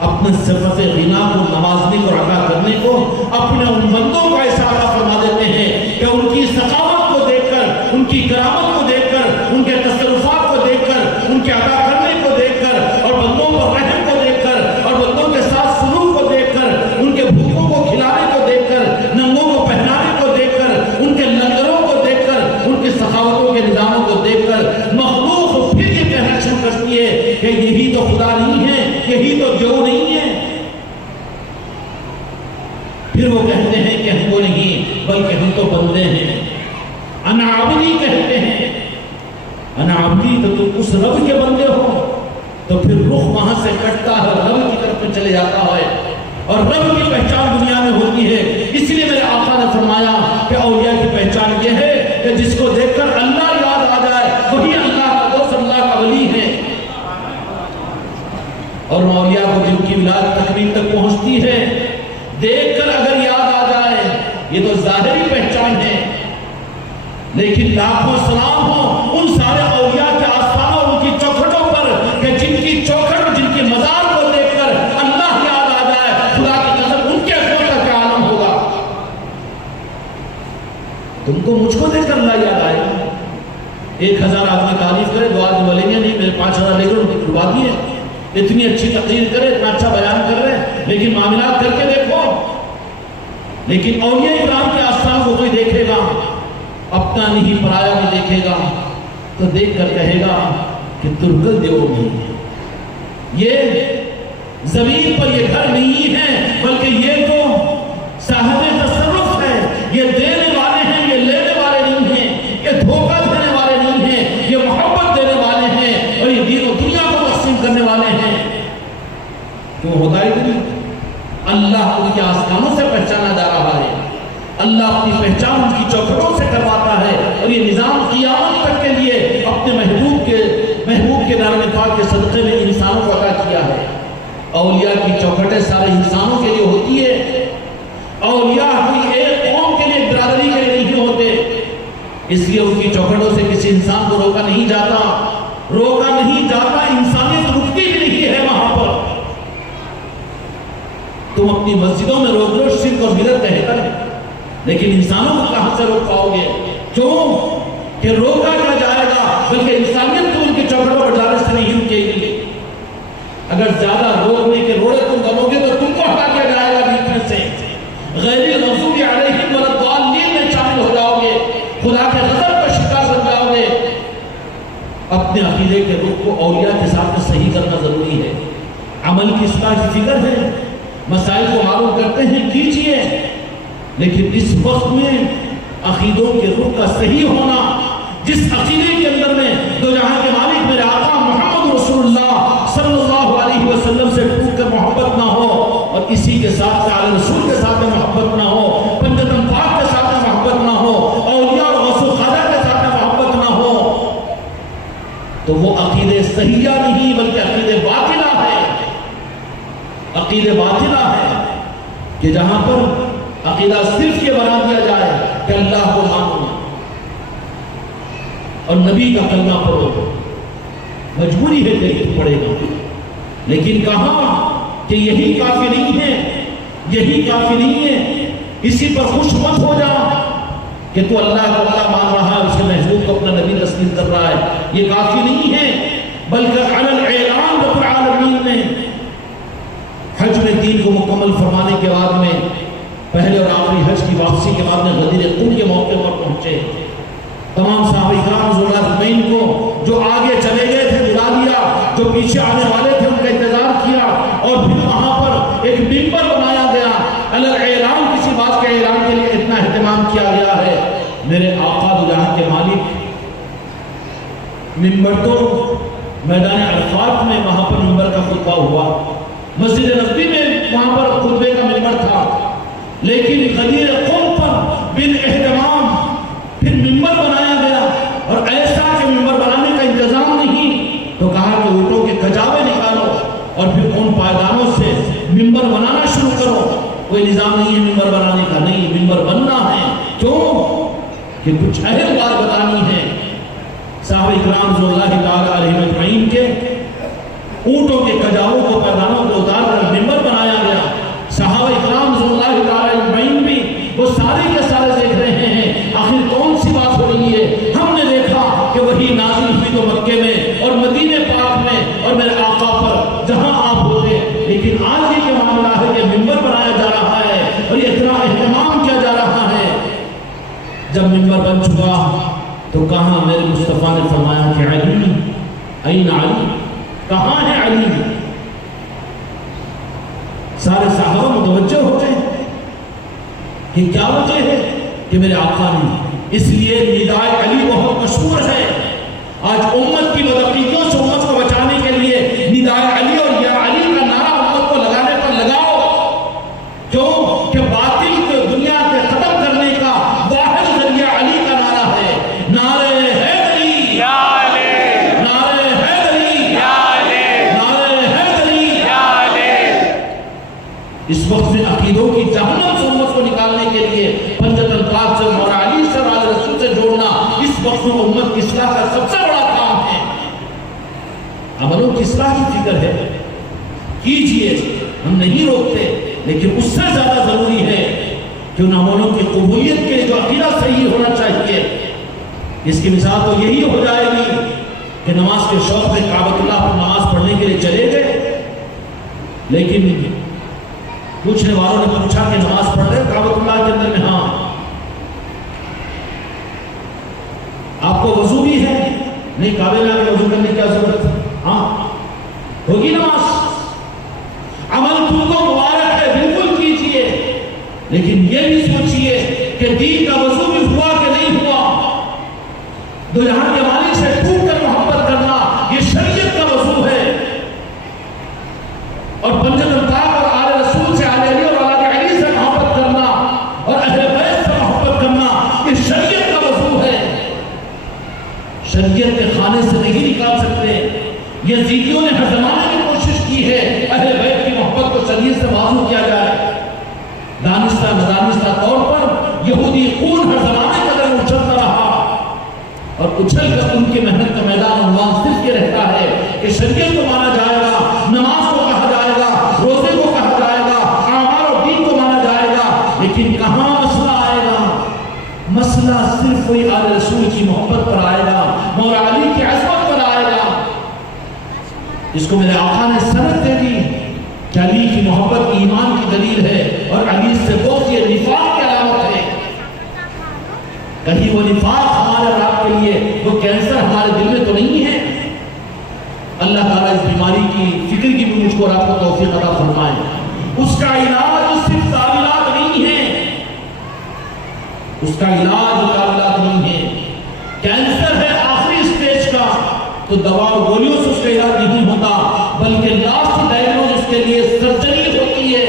اپنے صفت غنا کو نوازنے اور عطا کرنے کو اپنے ان بندوں کو ایسا عطا فرما دیتے ہیں کہ ان کی ثقافت کو دیکھ کر، ان کی کرامت کو دیکھ کر، ان کے تصرفات کو دیکھ کر، ان کے عطا کرنے کو دیکھ کر، اور بندوں پر رحم کو دیکھ کر، اور بندوں کے ساتھ سلوک کو دیکھ کر، ان کے بھوکوں کو کھلانے کو دیکھ کر، ننگوں کو پہنانے کو دیکھ کر، ان کے لنگروں کو دیکھ کر، ان کی سخاوتوں کے نظاموں کو دیکھ کر مخلوق پھر یہ کہنا شروع کرتی ہے کہ یہی تو خدا نہیں ہے، یہی تو جو نہیں ہے۔ پھر وہ کہتے ہیں کہ ہم وہ نہیں بلکہ ہم تو بندے ہیں، انا عبدی کہتے ہیں۔ انا عبدی تو تم اس رب کے بندے ہو، تو پھر رخ وہاں سے کٹتا ہے، رب کی طرف میں چلے جاتا ہے، اور رب کی پہچان دنیا میں ہوتی ہے۔ اس لیے میرے آقا نے فرمایا کہ اولیاء کی پہچان یہ ہے کہ جس کو دیکھ کر اللہ یاد آ جائے وہی اللہ کا دوست، اللہ کا ولی ہے۔ اور اولیاء کو جن کی ولایت تکمیل تک پہنچتی ہے، دیکھ کر اگر یاد آ جائے یہ تو ظاہری پہچان ہے، لیکن لاکھوں سلام ہوں ان سارے اولیاء کے آستانوں اور ان کی چوکھٹوں پر کہ جن کی چوکھٹ اور جن کی مزار کو دیکھ کر اللہ یاد آ جائے، خدا کی قسم ان کے اخوان کا کیا عالم ہوگا۔ تم کو مجھ کو دیکھ کر اللہ یاد آئے گا۔ 1000 آدمی تعریف کرے، 2 آدمی بولیں گے نہیں میرے 5000 لے کر ان کی ڈبا دی ہے، اتنی اچھی تقریر کرے، اتنا اچھا بیان کر رہے ہیں، لیکن معاملات کر کے دیکھو۔ لیکن اولیاء اکرام کے آستان کو کوئی دیکھے گا، اپنا نہیں پرایا بھی دیکھے گا تو دیکھ کر کہے گا کہ ترکل دیو نہیں ہے، یہ زمین پر یہ گھر نہیں ہے، بلکہ یہ تو صاحب تصرف ہے، یہ دینے والے ہیں، یہ لینے والے نہیں ہیں، یہ دھوکہ دینے والے نہیں ہیں، یہ محبت دینے والے ہیں، اور یہ دین و دنیا کو تقسیم کرنے والے ہیں۔ کیوں اللہ اپنی پہچان ان کی چوکھٹوں سے کرواتا ہے، اور یہ نظام قیامت تک کے لیے اپنے محبوب کے نام پاک کے صدقے میں انسانوں کو عطا کیا ہے۔ اولیاء کی چوکھٹیں سارے انسانوں کے لیے ہوتی ہے، اولیاء کوئی ایک قوم کے لیے، برادری کے لیے نہیں ہوتے، اس لیے ان کی چوکھٹوں سے کسی انسان کو روکا نہیں جاتا، انسانیت رکتی بھی نہیں ہے وہاں پر۔ تم اپنی مسجدوں میں روک لو شرک اور بدعت کہتا ہے، لیکن انسانوں کو کہاں سے روک پاؤ گے؟ کیوں کہ روکا کیا جائے گا، بلکہ انسانیت تو ان کی چوکھٹوں پر جانے سے نہیں رکے گی۔ اگر زیادہ روکنے کے روڑے تم بنو گے تو تم کو ہٹا کیا جائے گا بیچ میں سے، غیر المغضوب علیہم ولا الضالین میں شامل ہو جاؤ گے، خدا کے غضب کا شکار بن جاؤ گے۔ اپنے عقیدے کے رخ کو اولیاء کے ساتھ صحیح کرنا ضروری ہے۔ عمل کی اصلاح کی فکر ہے، مسائل کو معلوم کرتے ہیں، کیجئے، لیکن اس وقت میں عقیدوں کے رخ کا صحیح ہونا، جس عقیدے کے اندر میں دو جہاں کے مالک میرے آقا محمد رسول اللہ صلی اللہ علیہ وسلم سے ٹوٹ کر محبت نہ ہو، اور اسی کے ساتھ علی رسول کے ساتھ محبت نہ ہو، پنجتن پاک کے ساتھ محبت نہ ہو، اولیاء اور غوث و خواجہ کے ساتھ محبت نہ ہو، تو وہ عقیدے صحیحہ نہیں بلکہ عقیدے باطلہ ہے۔ عقیدے باطلہ ہے کہ جہاں پر عقیدہ صرف یہ بنا دیا جائے کہ اللہ کو مانو اور نبی کا کلمہ پڑھو، مجبوری ہے کہ پڑھے گا، لیکن کہاں کہ یہی کافی نہیں ہے، یہی کافی نہیں ہے، اسی پر خوش مت ہو جا کہ تو اللہ کو اللہ مان رہا ہے، اس کے محبوب کو اپنا نبی تسلیم کر رہا ہے، یہ کافی نہیں ہے، بلکہ علی الاعلان رب العالمین نے حج میں دین کو مکمل فرمانے کے بعد میں پہلے اور آخری حج کی واپسی کے بعد میں غدیر قم کے موقع پر پہنچے، تمام صحابہ کرام رضی اللہ اجمعین کو جو آگے چلے گئے تھے بلا لیا، جو پیچھے آنے والے تھے ان کا انتظار کیا، اور پھر وہاں پر ایک منبر بنایا گیا، علی الاعلان کسی بات کے اعلان کے لیے اتنا اہتمام کیا گیا ہے۔ میرے آقا دو جہاں کے مالک، منبر تو میدان عرفات میں وہاں پر منبر کا خطبہ ہوا، مسجد نبوی میں وہاں پر خطبے کا منبر تھا، لیکن غدیر قم پر بن اہتمام پھر منبر بنایا گیا، اور ایسا کہ منبر بنانے کا انتظام نہیں، تو کہا کہ اونٹوں کے کجاوے نکالو اور پھر ان پائیدانوں سے منبر بنانا شروع کرو۔ کوئی نظام نہیں ہے منبر بنانے کا، نہیں، منبر بننا ہے، کیوں کہ کچھ اہم بات بتانی ہے۔ صحابہ اکرام رضی اللہ تعالی علیہ اجمعین کے اونٹوں کے کجاووں کو، پائیدانوں کو اتار کر منبر بنایا گیا۔ صحابہ اکرام رضی اللہ تعالی اجمعین بھی وہ سارے کے سارے دیکھ رہے ہیں آخر کون سی بات ہو رہی ہے۔ ہم نے دیکھا کہ وہی نازل ہوئی تو مکے میں اور مدینہ پاک میں اور میرے آقا پر جہاں آپ ہوتے، لیکن آج یہ معاملہ ہے کہ منبر بنایا جا رہا ہے اور یہ اتنا اہتمام کیا جا رہا ہے۔ جب منبر بن چکا تو کہاں میرے مصطفیٰ نے فرمایا کہ علی، این علی، کہاں ہے علی؟ سارے صحابہ متوجہ ہوتے ہیں کہ کیا وجہ ہے کہ میرے آقا نے، اس لیے ندائے علی بہت مشہور ہے۔ آج امت کی بدعقیدیوں سے امت کو بچانے کے لیے ندائے علی اور یا علی کا نعرہ امت کو لگانے پر لگاؤ، کیوں کہ باطل کو دنیا کے ختم کرنے کا واحد ذریعہ علی کا نعرہ ہے۔ نعرہ حیدری یا علی، نعرہ حیدری یا علی، نعرہ حیدری یا علی۔ اس وقت میں عقیدوں کی جہنم سے امت کو نکالنے کے لیے پنجتن پاک سے مولا علی سے اور آل رسول سے جوڑنا اس وقت میں امت کی اصلاح کا سب سے بڑا کام ہے۔ عملوں کی اصلاح کی فکر ہے، کیجئے، ہم نہیں روکتے، لیکن اس سے زیادہ ضروری ہے کہ ان عملوں کی قبولیت کے جو عقیدہ صحیح ہونا چاہیے۔ اس کی مثال تو یہی ہو جائے گی کہ نماز کے شوق میں کعبۃ اللہ پر نماز پڑھنے کے لیے چلے گئے، لیکن پوچھنے والوں نے پوچھا کہ نماز پڑھ رہے کعبۃ اللہ کے اندر میں؟ ہاں۔ آپ کو وضو بھی ہے؟ نہیں، کعبے میں آ کے وضو کرنے کی کیا ضرورت ہے؟ ہاں، ہوگی نماز۔ عمل تم کو مبارک ہے، بالکل کیجئے، لیکن یہ بھی سوچئے کہ دین کا وضو بھی ہوا کہ نہیں ہوا۔ دو جہاں کے مالک سے ٹوٹ کر محبت کرنا یہ شریعت کا وضو ہے، اور پنجتن پاک اور آل رسول سے، آل علی اور آل علی سے محبت کرنا اور اہل بیت سے محبت اچھل کر ان کی محنت کا میدان عنوان صرف یہ رہتا ہے کہ شریعت کو مانا جائے گا، نماز کو کہا جائے گا، روزے کو کہا جائے گا، اعمال و دین کو مانا جائے گا، لیکن کہاں مسئلہ آئے گا؟ مسئلہ صرف وہی آل رسول کی محبت پر آئے گا، مولا علی کی عظمت پر آئے گا، جس کو میرے آقا نے سند دے دی کہ علی کی محبت ایمان کی دلیل ہے اور علی سے بغض یہ نفاق کی علامت ہے۔ کہیں وہ نفاق ہمارے رات کے لیے وہ کینسر ہمارے دل میں تو نہیں ہے؟ اللہ تعالیٰ اس بیماری کی فکر کی بھی مجھ کو رات کو توفیق عطا فرمائے۔ اس کا علاج صرف تعویلات نہیں ہے، اس کا علاج تعویلات نہیں ہے۔ کینسر ہے آخری اسٹیج کا تو دوا اور گولیوں سے اس کا علاج نہیں ہوتا، بلکہ لاسٹ ڈائگنوز اس کے لیے سرجری ہوتی ہے۔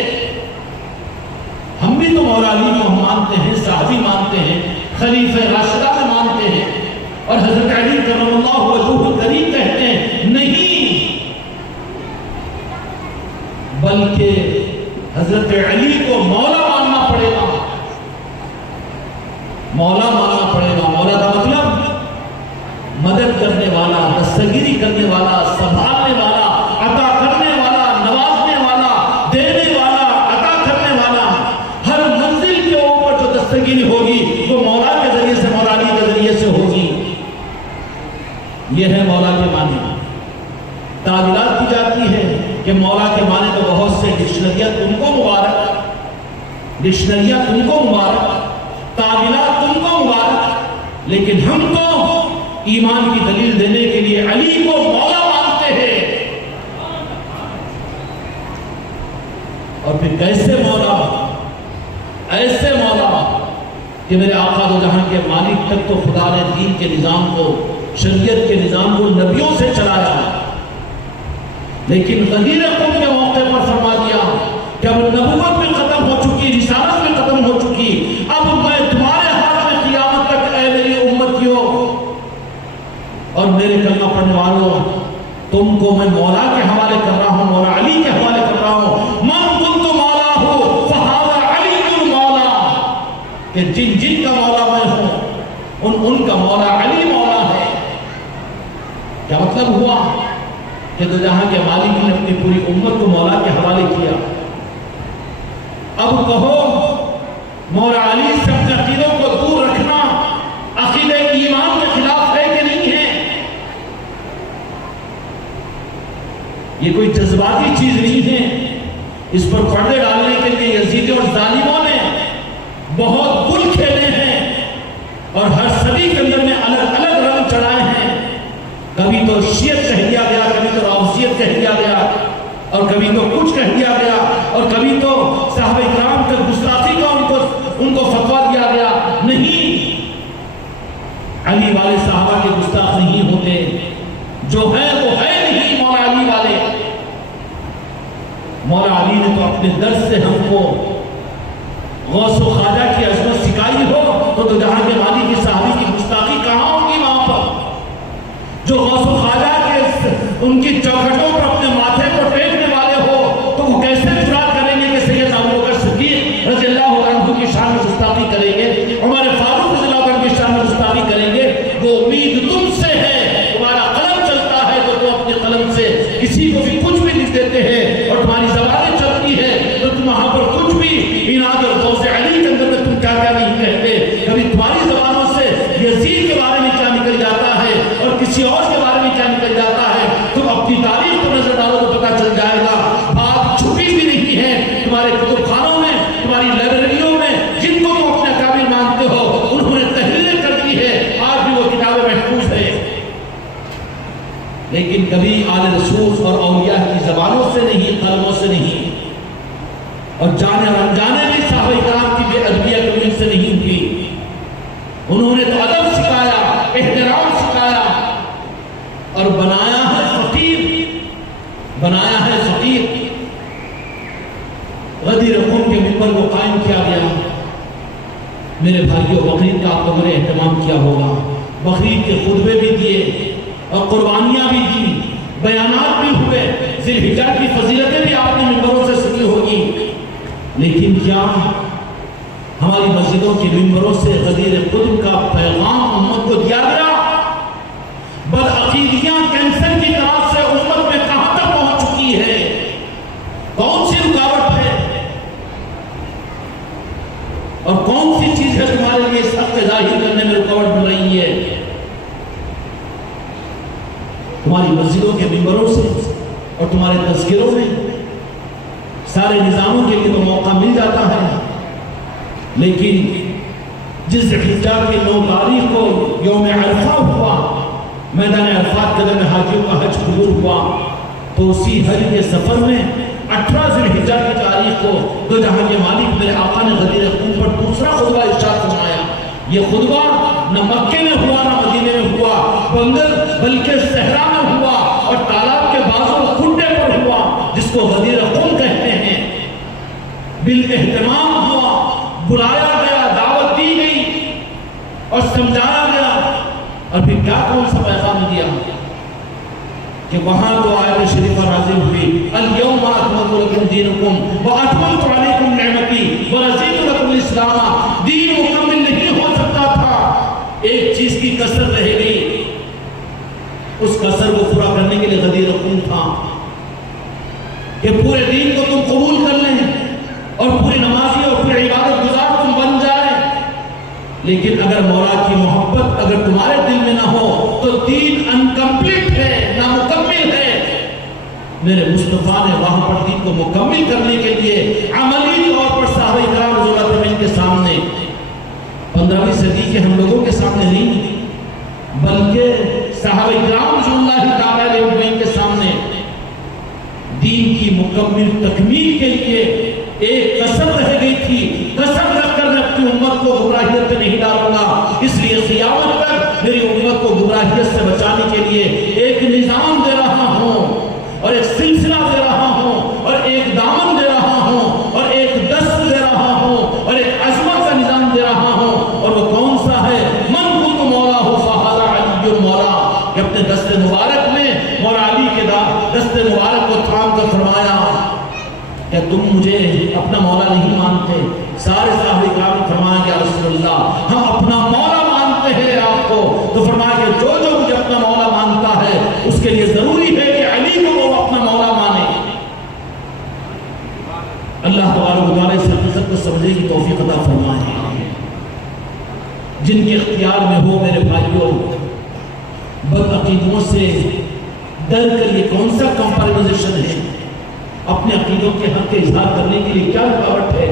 ہم بھی تو مولا علی کو مانتے ہیں، صحابی مانتے ہیں، خلیفہ راشدہ میں مانتے ہیں، اور حضرت علی کرم اللہ وجہہ الکریم کہتے ہیں نہیں، بلکہ حضرت علی کو مولا ماننا پڑے گا، مولا ماننا پڑے گا۔ مولا کا مطلب مدد کرنے والا، دستگیری کرنے والا، سنبھالنے والا، عطا کرنے والا، نوازنے والا، دینے والا، عطا کرنے والا، ہر منزل کے اوپر جو دستگیری ہوگی وہ مولا کے ذریعے سے، مولا علی کے ذریعے سے ہوگی۔ یہ ہے مولا کے معنی۔ تعبیرات کی جاتی ہے کہ مولا کے معنی تو بہت سے، ڈکشنریاں تم کو مبارک، ڈکشنریاں تم کو مبارک، تعبیرات تم کو مبارک، لیکن ہم تو ایمان کی دلیل دینے کے لیے علی کو مولا مانتے ہیں۔ اور پھر کیسے مولا؟ ایسے مولا کہ میرے آقا دو جہاں کے مالک تک تو خدا نے دین کے نظام کو، شریعت کے نظام کو نبیوں سے چلایا، لیکن غدیر قوم کے موقع پر فرما دیا کہ اب نبوت میں ختم ہو چکی، رسالت میں ختم ہو چکی، اب میں تمہارے ہاتھ میں قیامت تک، اے میری امتیوں اور میرے کلمہ پڑھنے والوں، تم کو میں مولا کے حوالے کر رہا ہوں، مولا علی کے حوالے کر رہا ہوں۔ من کنت مولا ہو فہذا علی المولا، کہ جن جن کا مولا میں ہوں ان کا مولا علی مولا ہے۔ کیا مطلب ہوا کہ دو جہاں کے مالک نے اپنی پوری امت کو مولا کے حوالے کیا۔ اب کہو مولا علی سے اپنے عقیدوں کو دور رکھنا عقیدہ ایمان کے خلاف ہے کہ نہیں ہے؟ یہ کوئی جذباتی چیز نہیں ہے، اس پر پردے ڈالنے کے لیے یزیدی اور ظالموں نے بہت گل کھیلے ہیں اور ہر صدی کے اندر میں الگ الگ رنگ چڑھائے ہیں۔ کبھی تو شیعت کہہ دیا گیا، کبھی تو راوسیت کہہ دیا گیا، اور کبھی تو کچھ کہہ دیا گیا، اور کبھی تو صحابہ کرام کا گستاخی کا ان کو فتویٰ دیا گیا۔ نہیں، علی والے صحابہ کے گستاخ نہیں ہوتے، جو ہے وہ ہے نہیں مولا علی والے۔ مولا علی نے تو اپنے درس سے ہم کو غوث و خواجہ کی عظمت سکھائی ہو تو جہاں کے مالی کی صحابی کی گستاخی کہاں ہوگی وہاں پر؟ جو غوث و خواجہ کے ان کی چوکھٹوں پر اپنے ماتھے کو ٹیکنے والے ہو تو وہ کیسے جرات کریں گے کہ سید ابوبکر صدیق رضی اللہ عنہ کی شان میں گستاخی کریں گے، عمر فاروق رضی اللہ عنہ کی شان میں گستاخی کریں گے؟ وہ امید تم سے ہے، تمہارا قلم چلتا ہے تو تم اپنے قلم سے کسی کو بھی کچھ بھی لکھ دیتے ہیں، اور تمہاری زبانیں چلتی ہے تو تم وہاں پر کچھ بھی اناد اور غوث علی کے اندر میں تم کیا کیا نہیں کہتے۔ کبھی تمہاری زبانوں سے یزید کے بارے میں کیا نکل جاتا ہے اور کسی اور کے بارے میں کیا نکل جاتا ہے، تم اپنی تاریخ کو نظر ڈالو تو پتہ چل جائے گا۔ بات چھپی بھی نہیں ہے، تمہارے کتب خانوں میں، تمہاری لائبریریوں میں، جن کو تم اپنے قابل مانتے ہو انہوں نے تحریریں کر دی ہے، آج بھی وہ کتابیں محفوظ ہے۔ لیکن کبھی آل رسول اور اولیاء کی زبانوں سے نہیں، قلموں سے نہیں، اور جانے اور انجانے بھی صحابہ کرام کی بے ادبیہ کبھی ان سے نہیں ہوئی۔ انہوں نے تو ادب سکھایا، احترام سکھایا، اور بنایا ہے فقیر، بنایا ہے فقیر۔ غدیر قوم کے منبر کو قائم کیا گیا۔ میرے بھائیوں، بقرعید کا آپ لوگوں نے اہتمام کیا ہوگا، بقرعید کے خطبے بھی دیے اور قربانیاں بھی دی، بیانات بھی ہوئے، ذی الحجہ کی فضیلتیں بھی آپ نے منبروں سے سنی ہوگی، لیکن کیا ہماری مسجدوں کی منبروں سے غدیر قطب کا پیغام امت کو دیا گیا؟ عقیدیاں کینسر کی طرح سے امت میں کہاں تک پہنچ چکی ہے؟ کون سی رکاوٹ ہے اور کون سی چیز ہے تمہارے لیے اس حق کے ظاہر کرنے میں رکاوٹ بن رہی ہے؟ تمہاری مسجدوں کے ممبروں سے اور تمہارے تذکروں میں سارے نظاموں کے لیے تو موقع مل جاتا ہے، لیکن جس ذوالحجہ کی 9 تاریخ کو یوم عرفہ ہوا، میدان عرفات کے میں حاجیوں کا حج قبول ہوا، تو اسی حج کے سفر میں 18 ذوالحجہ کی تاریخ کو دو جہاں کے مالک میرے آقا نے غدیر خون پر دوسرا خطبہ ارشاد فرمایا۔ یہ خطبہ نہ مکے میں ہوا نہ مدینے میں ہوا، بلکہ صحرا میں ہوا اور تالاب کے بازو کنڈے پر ہوا، جس کو غدیر خون کہتے ہیں۔ بالاہتمام ہوا، بلایا گیا، دعوت دی گئی اور سمجھایا گیا، اور پھر کیا کون سا پیغام دیا کہ وہاں تو آیت شریفہ نازل ہوئی، اليوم اکملت لکم دینکم واتممت علیکم نعمتی ورضیت لکم الاسلام۔ دین مکمل نہیں ہو سکتا تھا، ایک چیز کی کسر رہ گئی، اس کسر کو پورا کرنے کے لیے غدیر خون تھا کہ پورے دین کو تم قبول کر لیں اور پوری نمازی اور پوری عبادت گزار تم بن جائے، لیکن اگر مولا کی محبت اگر تمہارے دل میں نہ ہو تو دین انکمپلیٹ ہے، نامکمل ہے۔ میرے مصطفیٰ نے وہاں پر دین کو مکمل کرنے کے لیے عملی طور پر صحابہ کرام رضی اللہ عنہم کے سامنے 15ویں صدی کے ہم لوگوں کے سامنے نہیں، بلکہ صحابہ کرام رضی اللہ تعالی عنہم کے سامنے دین کی مکمل تکمیل کے لیے ایک قسم رہ گئی تھی، قسم رکھ کر میں اپنی امت کو گمراہیت میں نہیں ڈالوں گا، اس لیے قیامت تک میری امت کو گمراہیت سے بچانے کے لیے ایک نظام دے رہا ہوں اور ایک سلسلہ دے رہا ہوں اور ایک دامن دے رہا ہوں اور ایک دست دے رہا ہوں اور ایک عظمت کا نظام دے رہا ہوں، اور وہ کون سا ہے؟ من کنت مولا ہو فہذا علی مولا، کہ اپنے دست مبارک میں مولا علی کے دست مبارک کو تھام کر فرمایا کہ تم مجھے اپنا مولا نہیں مانتے؟ سارے صحابہ کرام نے فرمایا کہ یا رسول اللہ ہم اپنا مولا مانتے ہیں آپ کو، تو فرمایا کہ جو جو مجھے اپنا مولا مانتا ہے اس کے لیے ضروری ہے کہ علی کو وہ اپنا مولا مانے۔ اللہ تبارک و تعالیٰ اس حقیقت کو سمجھنے کی توفیق عطا فرمائے۔ جن کے اختیار میں ہو میرے بھائیوں، بدعقیدوں سے ڈر کر یہ کون سا کمپرومائزیشن ہے؟ اپنے عقیدوں کے حق کے اظہار کرنے کے لیے کیا رکاوٹ ہے؟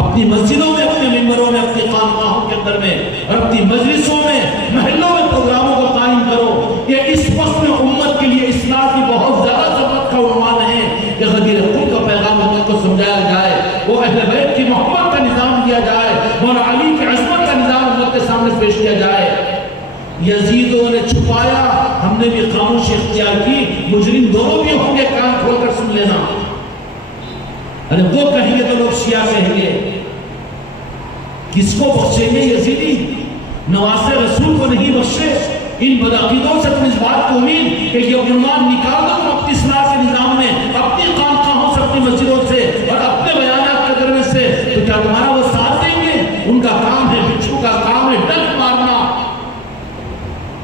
اپنی مسجدوں میں، اپنے ممبروں میں، اپنی خانقاہوں کے اندر میں اور اپنی مجلسوں میں، محلوں میں پروگراموں کو قائم کرو۔ یہ اس وقت میں امت کے لیے اصلاح کی بہت زیادہ ضرورت کا عنوان ہے کہ غدیر خون کا پیغام امت کو سمجھایا جائے، وہ اہل بیت کی محبت کا نظام دیا جائے، مولا علی کی عظمت کا نظام امت کے سامنے پیش کیا جائے۔ یزیدوں نے چھپایا، ہم نے بھی خاموشی اختیار کی، مجرم دونوں بھی ہوں گے، کان کھول کر سن لینا۔ ارے وہ کہیں گے تو لوگ شیعہ کہیں گے، کس کو بخشیں گے؟ یزیدی نواز رسول کو نہیں بخشے۔ ان بدعقیدوں سے تم اس بات کو امید کہ یہ عنوان نکال دو تم اپنی اصلاح کے نظام میں، اپنی خانقاہوں سے، اپنی مسجدوں سے اور اپنے بیانات کے درمے سے، تو کیا تمہارا وہ ساتھ دیں گے؟ ان کا کام ہے، بچھو کا کام ہے ڈنک مارنا،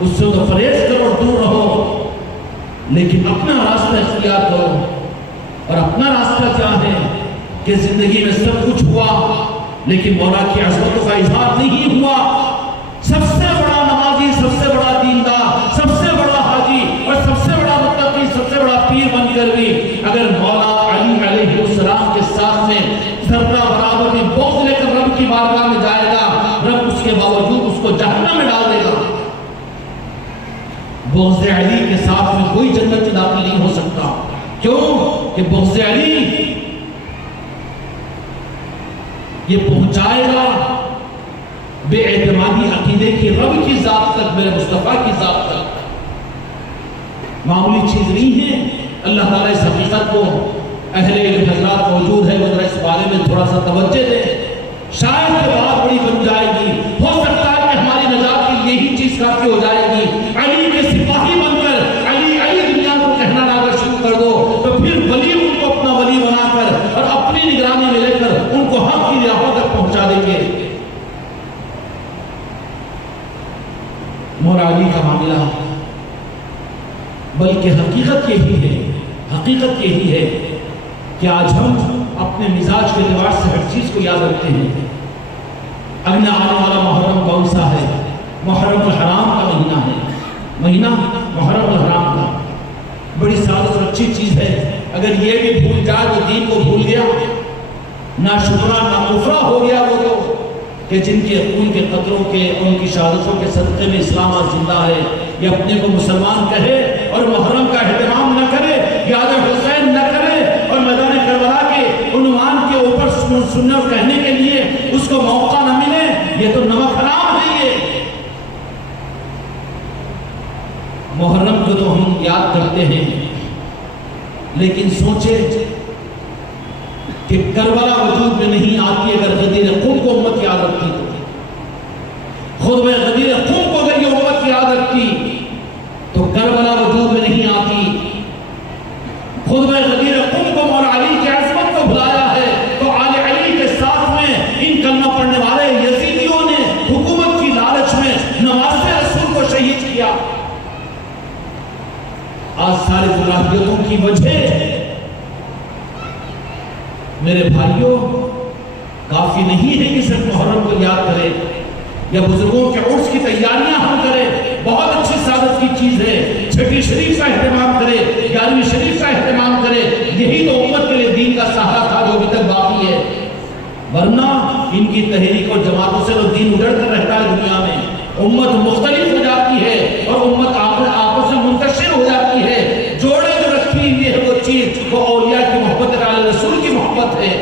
اس سے تو پرہیز کرو اور دور رہو، لیکن اپنا راستہ اختیار کرو۔ اور اپنا راستہ کیا ہے کہ زندگی میں سب کچھ ہوا لیکن مولا کی عظمتوں کا اظہار نہیں ہوا۔ سب سے بڑا نمازی، سب سے بڑا دیندار، سب سے بڑا حاجی اور سب سے بڑا متقی، سب سے بڑا پیر بن کر بھی اگر مولا علی علیہ السلام کے ساتھ میں ذرہ برابر بھی بغض لے کر رب کی بارگاہ میں جائے گا، رب اس کے باوجود اس کو جہنم میں ڈال دے گا۔ بغض علی کے ساتھ میں کوئی جنت میں داخل نہیں ہو سکتا۔ کیوں؟ کہ بغض علی یہ پہنچائے گا بے اعتمادی عقیدے کی رب کی ذات تک، میرے مصطفیٰ کی ذات تک۔ معمولی چیز نہیں ہے۔ اللہ تعالیٰ اس حقیقت کو، اہل علم حضرات موجود ہے، وہ اس بارے میں تھوڑا سا توجہ دیں، شاید یہ بات بڑی بن جائے گی، ہو سکتا ہے کہ ہماری نجات کے یہی چیز کافی ہو جائے گی۔ علی کے سپاہی بن کر علی علی دنیا کو کہنا اگر شروع کر دو تو پھر ولی ان کو اپنا ولی بنا کر اور اپنی نگرانی میں لے کر ان کو حق کی راہوں تک پہنچا دیں گے۔ مولا علی کا معاملہ بلکہ حقیقت یہی ہے کہ آج ہم اپنے مزاج کے اعتبار سے ہر چیز کو یاد رکھتے ہیں۔ اگلا آنے والا محرم کون سا ہے؟ محرم الحرام کا مہینہ ہے، مہینہ محرم الحرام کا، بڑی سعادت اور اچھی چیز ہے۔ اگر یہ بھی بھول جائے تو دین کو بھول گیا، نہ شکرہ نہ کفرہ ہو گیا وہ تو کہ جن کے خون کے قطروں کے اور ان کی شہادتوں کے صدقے میں اسلام آج زندہ ہے، یہ اپنے کو مسلمان کہے اور محرم کا اہتمام نہ کرے، یاد حسین نہ کرے، اور میدان کربلا کے عنوان کے اوپر سنت کہنے کے لیے اس کو موقع نہ ملے، یہ تو نمک حرام ہے۔ یہ محرم کو تو ہم یاد کرتے ہیں، لیکن سوچے کہ کربلا وجود میں نہیں آتی اگر غدیر قم کو امت یاد رکھتی تو، خطبہ غدیر قم کو اگر یہ امت یاد رکھتی تو کربلا وجود میں نہیں آتی۔ خطبہ غدیر قم کو مولا علی کی عظمت کو بلایا ہے تو آل علی کے ساتھ میں ان کلمہ پڑھنے والے یزیدیوں نے حکومت کی لالچ میں نواسے رسول کو شہید کیا۔ آج سارے صلاحیتوں کی وجہ میرے بھائیوں کافی نہیں ہے کہ صرف محرم کو یاد کرے یا بزرگوں کے عرس کی تیاریاں ہم کریں، بہت اچھی سعادت کی چیز ہے، چھٹی شریف کا اہتمام کرے، 11ویں شریف کا اہتمام کرے، یہی تو امت کے لیے دین کا سہارا تھا جو ابھی تک باقی ہے، ورنہ ان کی تحریک اور جماعتوں سے تو دین اجڑ کر رہتا ہے دنیا میں، امت مختلف ہو جاتی ہے اور امت آپس میں منتشر ہو جاتی ہے، جوڑے جو رکھی ہوئی ہے وہ چیز وہ اولیاء کی محبت ہے، اعلی رسول کی محبت ہے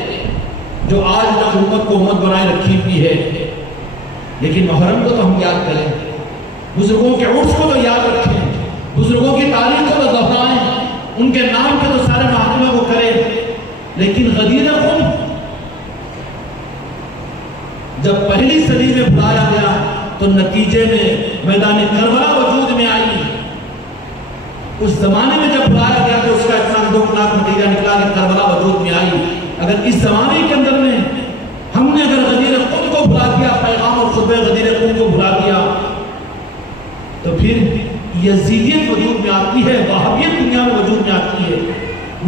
جو آج تک امت کو امت بنائے رکھی ہوئی ہے۔ لیکن محرم کو تو ہم یاد کریں، بزرگوں کے عرس کو تو یاد رکھیں، بزرگوں کی تاریخ کو تو دہرائیں، ان کے نام کے تو سارے محاکمے کو کریں، لیکن غدیر قم جب پہلی صدی میں بلایا گیا تو نتیجے میں میدان کربلا وجود میں آئی۔ اس زمانے میں جب بلایا گیا تو اس کا اتنا دکھناک نتیجہ نکلا کہ کربلا وجود میں آئی۔ اگر اس زمانے کے اندر میں ہم نے اگر غدیر قم کو بھلا دیا، پیغام اور خطبہ غدیر قم کو بھلا دیا، تو پھر یزیدیت وجود میں آتی ہے، وہابیت دنیا میں وجود میں آتی ہے،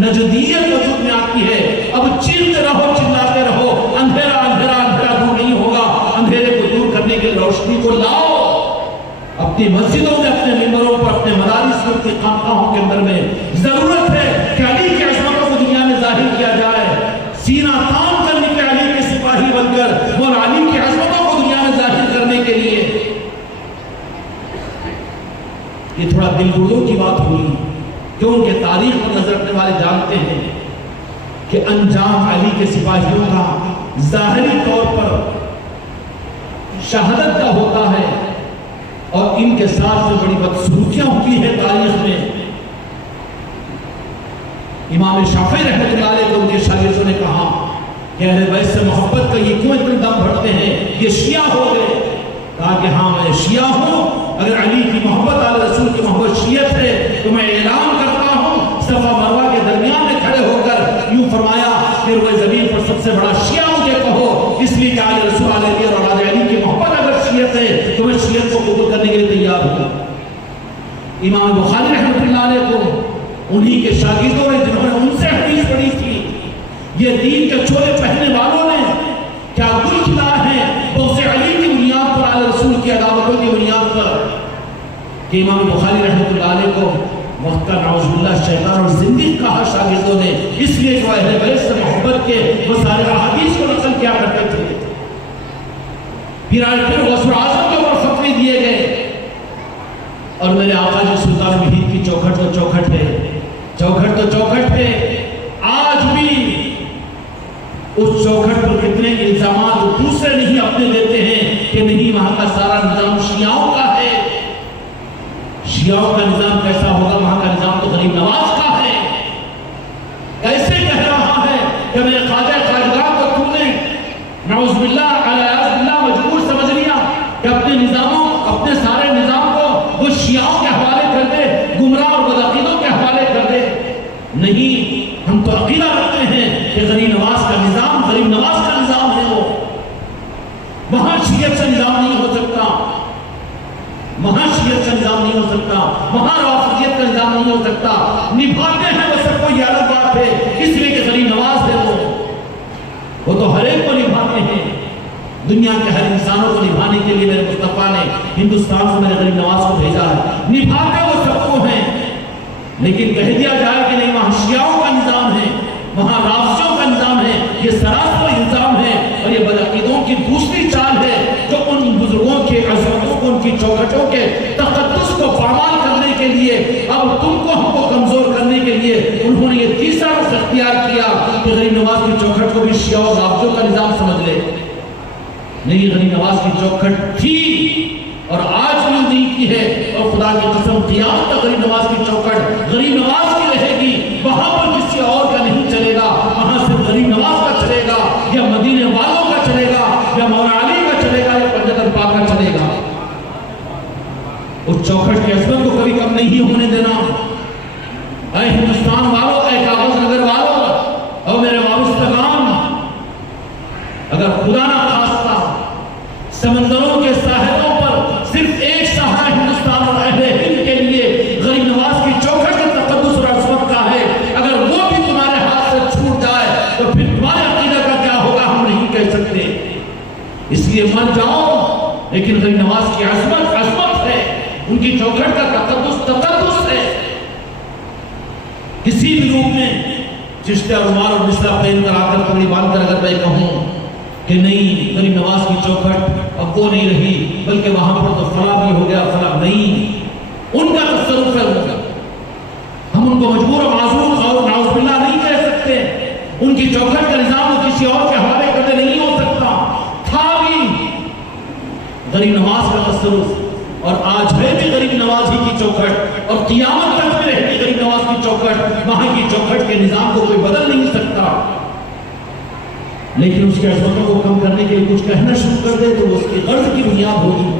نجدیت وجود میں آتی ہے۔ اب چیختے رہو، چلاتے رہو، اندھیرا اندھیرا اندھیرا دور نہیں ہوگا، اندھیرے کو دور کرنے کے روشنی کو لاؤ اپنی مسجدوں میں، اپنے ممبروں پر، اپنے مدارس میں، اپنی خانقاہوں کے اندر میں۔ ضرورت ہے کہ علی کی عظمتوں کو دنیا میں ظاہر کیا جائے، سینہ تان کر نکلے علی کے سپاہی بن کر اور علی کی عظمتوں کو دنیا میں ظاہر کرنے کے لیے۔ یہ تھوڑا دل گردوں کی بات ہوئی کہ ان کے تاریخ پر نظر رکھنے والے جانتے ہیں کہ انجام علی کے سپاہیوں کا ظاہری طور پر شہادت کا ہوتا ہے اور ان کے ساتھ میں بڑی بدسلوکیاں ہوتی ہیں تاریخ میں۔ امام شافعی رحمۃ اللہ علیہ کو ان کے شاگردوں نے کہا کہ اہل بیت سے محبت کا یہ کیوں اتنے دم بڑھتے ہیں، یہ شیعہ ہو گئے؟ کہا کہ ہاں میں شیعہ ہوں، اگر علی کی محبت اعلی رسول کی محبت شیعت ہے تو میں اعلان کرتا ہوں صفا مروہ کے درمیان میں کھڑے ہو کر یوں فرمایا کہ روئے زمین پر سب سے بڑا شیعہ مجھے کہو، اس لیے کہ اعلی رسول علیہ اور اولاد علی کی محبت اگر شیعت ہے تو میں شیعت کو قبول کرنے کے لیے تیار ہوں۔ امام بخاری رحمۃ اللہ علیہ کو انہی کے شاگردوں نے جنہوں نے ان سے حدیث پڑھی تھی، یہ دین کے چولے پہننے والوں نے کیا گل کھلا ہے بغض علی کی بنیاد پر، اعلی رسول کی عداوتوں کی بنیاد پر، کہ امام بخاری رحمۃ اللہ علیہ کو وقت کا نعوذ باللہ شیطان اور زندیق کہا شاگردوں نے، اس لیے جو اہل بیت سے محبت کے وہ سارے احادیث کو نقل کیا کرتے تھے۔ پھر غوث اعظم کے اوپر فتوے دیے گئے، اور میرے آقا جو سلطان محیط کی چوکھٹ تو چوکھٹ ہے، چوکھٹ تو چوکھٹ ہے، آج بھی اس چوکھٹ پر کتنے الزامات دوسرے نہیں اپنے دیتے ہیں کہ نہیں وہاں کا سارا نظام شیعوں کا ہے۔ شیعوں کا نظام کیسا ہوگا؟ وہاں کا نظام تو غریب نواز کا ہے۔ کیسے کہہ رہا ہے کہ میرے خواجہ خواجگاہ کو تم نے نعوذ باللہ علیہ باللہ مجبور سمجھ لیا کہ اپنے نظاموں، اپنے سارے نظام کو وہ شیعوں کے حوالے کر دے، گمراہ اور بدعقیدوں کے حوالے کر دے؟ نہیں، ہم تو عقیدہ رکھتے ہیں کہ غریب نواز کا نظام غریب نواز کا نظام ہے، وہ وہاں شیعت سے نظام نہیں ہو سکتا، وہاں شیعت کا نظام نہیں ہو سکتا، وہاں رافضیت کا نظام نہیں ہو سکتا. نبھاتے ہیں وہ سب کو، یہ الگ بات ہے، اس لیے کہ غریب نواز ہے وہ تو ہر ایک کو نبھاتے ہیں. دنیا کے ہر انسانوں کو نبھانے کے لیے میرے مصطفیٰ نے ہندوستان سے میرے غریب نواز کو بھیجا ہے. نبھاتے وہ سب کو ہیں، لیکن کہہ دیا جائے کہ نہیں وہاں شیعوں کا نظام ہے، وہاں رافضیوں کا نظام ہے، یہ سراسر الزام ہے. اور یہ بدعقیدوں کی دوسری چال ہے جو ان بزرگوں کے عظمتوں کو، ان کی چوکھٹوں کے تقدس کو پامال کرنے کے لیے، اب تم کو ہم کو کمزور کرنے کے لیے انہوں نے یہ تیسرا رخ اختیار کیا کہ غریب نواز کی چوکھٹ کو بھی شیعہ اور رافضیوں کا نظام سمجھ لے. نہیں، غریب نواز کی چوکھٹ تھی اور آج بھی نہیں کی ہے، اور خدا کی قسم قیامت تک غریب نواز کی چوکھٹ غریب نواز کی رہے گی. وہاں پر کسی اور کا نہیں چلے گا، وہاں صرف غریب نواز کا چلے گا، یا مدینے والوں کا چلے گا، یا مولا علی کا چلے گا، یا پنجتن پاک کا چلے گا. اس چوکھٹ کی عظمت کو کبھی کم نہیں ہونے دینا. اے ہندوستان والوں، اے کاغذ نگر والوں اور میرے وابستگان، اگر خدا نہ خواستہ سمندروں کے ساحلوں پر صرف ایک سہارا ہندوستان اور اہل ہند کے لیے غریب نواز کی چوکھٹ کا تقدس اور عظمت کا ہے، اگر وہ بھی تمہارے ہاتھ سے چھوٹ جائے تو پھر تمہارے عقیدہ کا کیا ہوگا ہم نہیں کہہ سکتے. اس لیے مر جاؤ، لیکن غریب نواز کی عظمت عظمت ہے، ان کی چوکھٹ کا تقدس تقدس ہے. کسی بھی روپ میں چشتہ رومال اور مصرع پہن کر آ کر پگڑی باندھ کر اگر میں کہوں کہ نہیں غریب نواز کی چوکھٹ اب وہ نہیں رہی، بلکہ وہاں پر تو فلاں بھی ہو گیا، فلاں نہیں، ان کا تصرف ہے ان کا. ہم ان کو مجبور و معذور اور نعوذ باللہ نہیں کہہ سکتے. ان کی چوکھٹ کا نظام کسی اور کے حوالے کرنے نہیں ہو سکتا. تھا بھی غریب نواز کا تصرف، اور آج ہے بھی غریب نواز ہی کی چوکھٹ، اور قیامت تک بھی رہے گی غریب نواز کی چوکھٹ. وہاں کی چوکھٹ کے نظام کو کوئی بدل نہیں سکتا. لیکن اس کی عظمتوں کو کم کرنے کے لیے کچھ کہنا شروع کر دے تو اس کی غرض کی بنیاد ہوگی.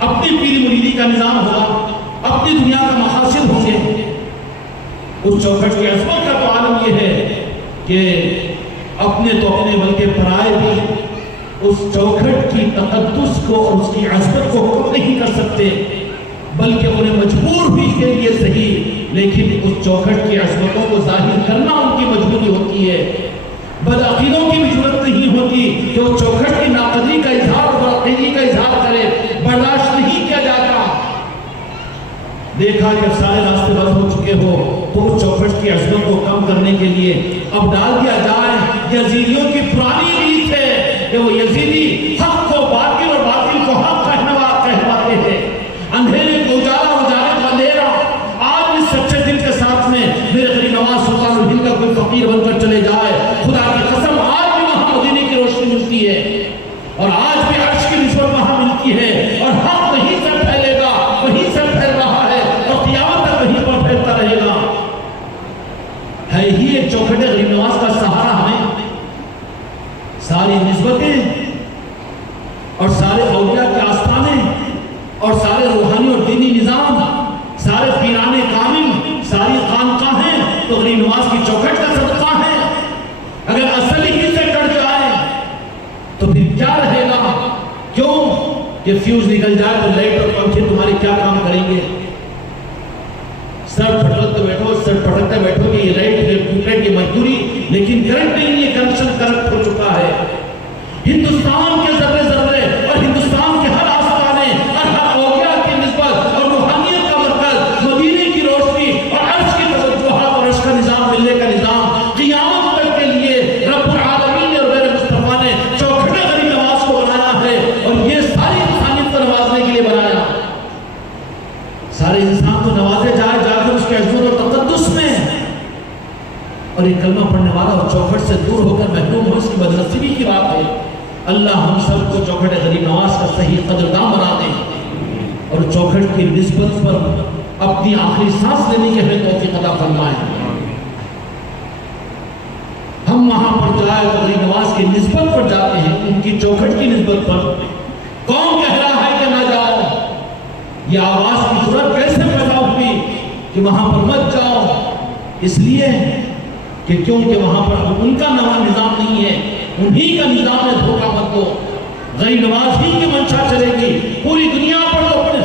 اپنی پیری مریدی کا نظام ہوگا، اپنی دنیا کا مقاصد ہوں گے. اس چوکھٹ کی عظمت کا تو عالم یہ ہے کہ اپنے تو اپنے بلکہ پرائے بھی اس چوکھٹ کی تقدس کو اور اس کی عظمت کو کم نہیں کر سکتے، بلکہ انہیں مجبور بھی کے لیے صحیح، لیکن اس چوکھٹ کی عظمتوں کو ظاہر کرنا ان کی مجبوری ہوتی ہے. بدعقیدوں کی بھی ضرورت نہیں ہوتی کہ وہ چوکھٹ کی ناقدری کا اظہار اور بدعقیدگی کا اظہار کرے، برداشت نہیں کیا جاتا. دیکھا کہ سارے راستے بند ہو چکے ہو تو اس چوکھٹ کی عظمت کو کم کرنے کے لیے اب ڈال دیا جائے. یزیدیوں کی پرانی ریت ہے کہ وہ یزیدی حق کو باطل اور باطل کو حق کہواتے ہیں، اندھیرے کو اجالا اور اجالے کو اندھیرا. آج اس سچے دل کے ساتھ میں میرے غریب نواز سلطان الہند کا کوئی فقیر بن کر چلے جائے، خدا کی قسم آج بھی وہاں مدینے کی روشنی ملتی ہے، اور آج بھی عرش کی نسبت وہاں ملتی ہے، اور حق وہیں سے پھیلے گا، وہیں سے پھیل رہا ہے، اور قیامت تک وہیں پر پھیلتا رہے گا. ہے ہی ایک چوکھٹ غریب نواز کا سہارا. ہمیں ساری نسبتیں اور سارے اولیاء کے آستانے اور سارے روحانی اور دینی نظام، سارے پیرانے کامل، ساری خانقاہیں تو غریب نواز کی چوکھٹ کا صدقہ ہے. اگر اصل ہی سے کٹ جائے تو پھر کیا رہے گا؟ کیوں یہ فیوز نکل جائے تو لائٹ اور پنکھے تمہارے کیا کام کریں گے؟ سر پھٹکتے بیٹھو کہ یہ لائٹ یہ ٹیوبلائٹ کی مزدوری، لیکن کرنٹ نہیں، یہ کنیکشن کرپٹ ہو چکا ہے. ہندوستان کے ذرے ذرے اور ہندوستان کے ہر آستانے اور ہر اولیاء کی نسبت اور روحانیت کا مرکز، مدینے کی روشنی اور عرش کی توجہات اور عرش کا نظام ملنے کا نظام قیامت تک کے لیے رب العالمین اور میرے مصطفیٰ نے چوکھٹ غریب نواز کو بنایا ہے، اور یہ ساری انسانیت کو نوازنے کے لیے بنایا. سارے انسان کو نوازے جا کر اس کے عظمت اور تقدس میں، اور ایک کلمہ پڑھنے والا اور چوکھٹ سے دور ہو کر محروم ہو، اس کی بدنصیبی کی بات ہے. اللہ ہم سب کو چوکھٹ غریب نواز کا صحیح قدردان بنا دے، اور چوکھٹ کی نسبت پر اپنی آخری سانس لینے کی ہمیں توفیق عطا فرمائے. ہم وہاں پر جائے غریب نواز کی نسبت پر جاتے ہیں، ان کی چوکھٹ کی نسبت پر. کون کہہ رہا ہے کہ نہ جاؤ؟ یہ آواز کی ضرورت کیسے پیدا ہوئی کہ وہاں پر مت جاؤ؟ اس لیے کہ کیونکہ وہاں پر ان کا نوا نظام نہیں ہے، انہی کا نظام ہے. دھوکہ مت دو، غریب نواز ہی کی منشا چلے گی. پوری دنیا پر تو اپنے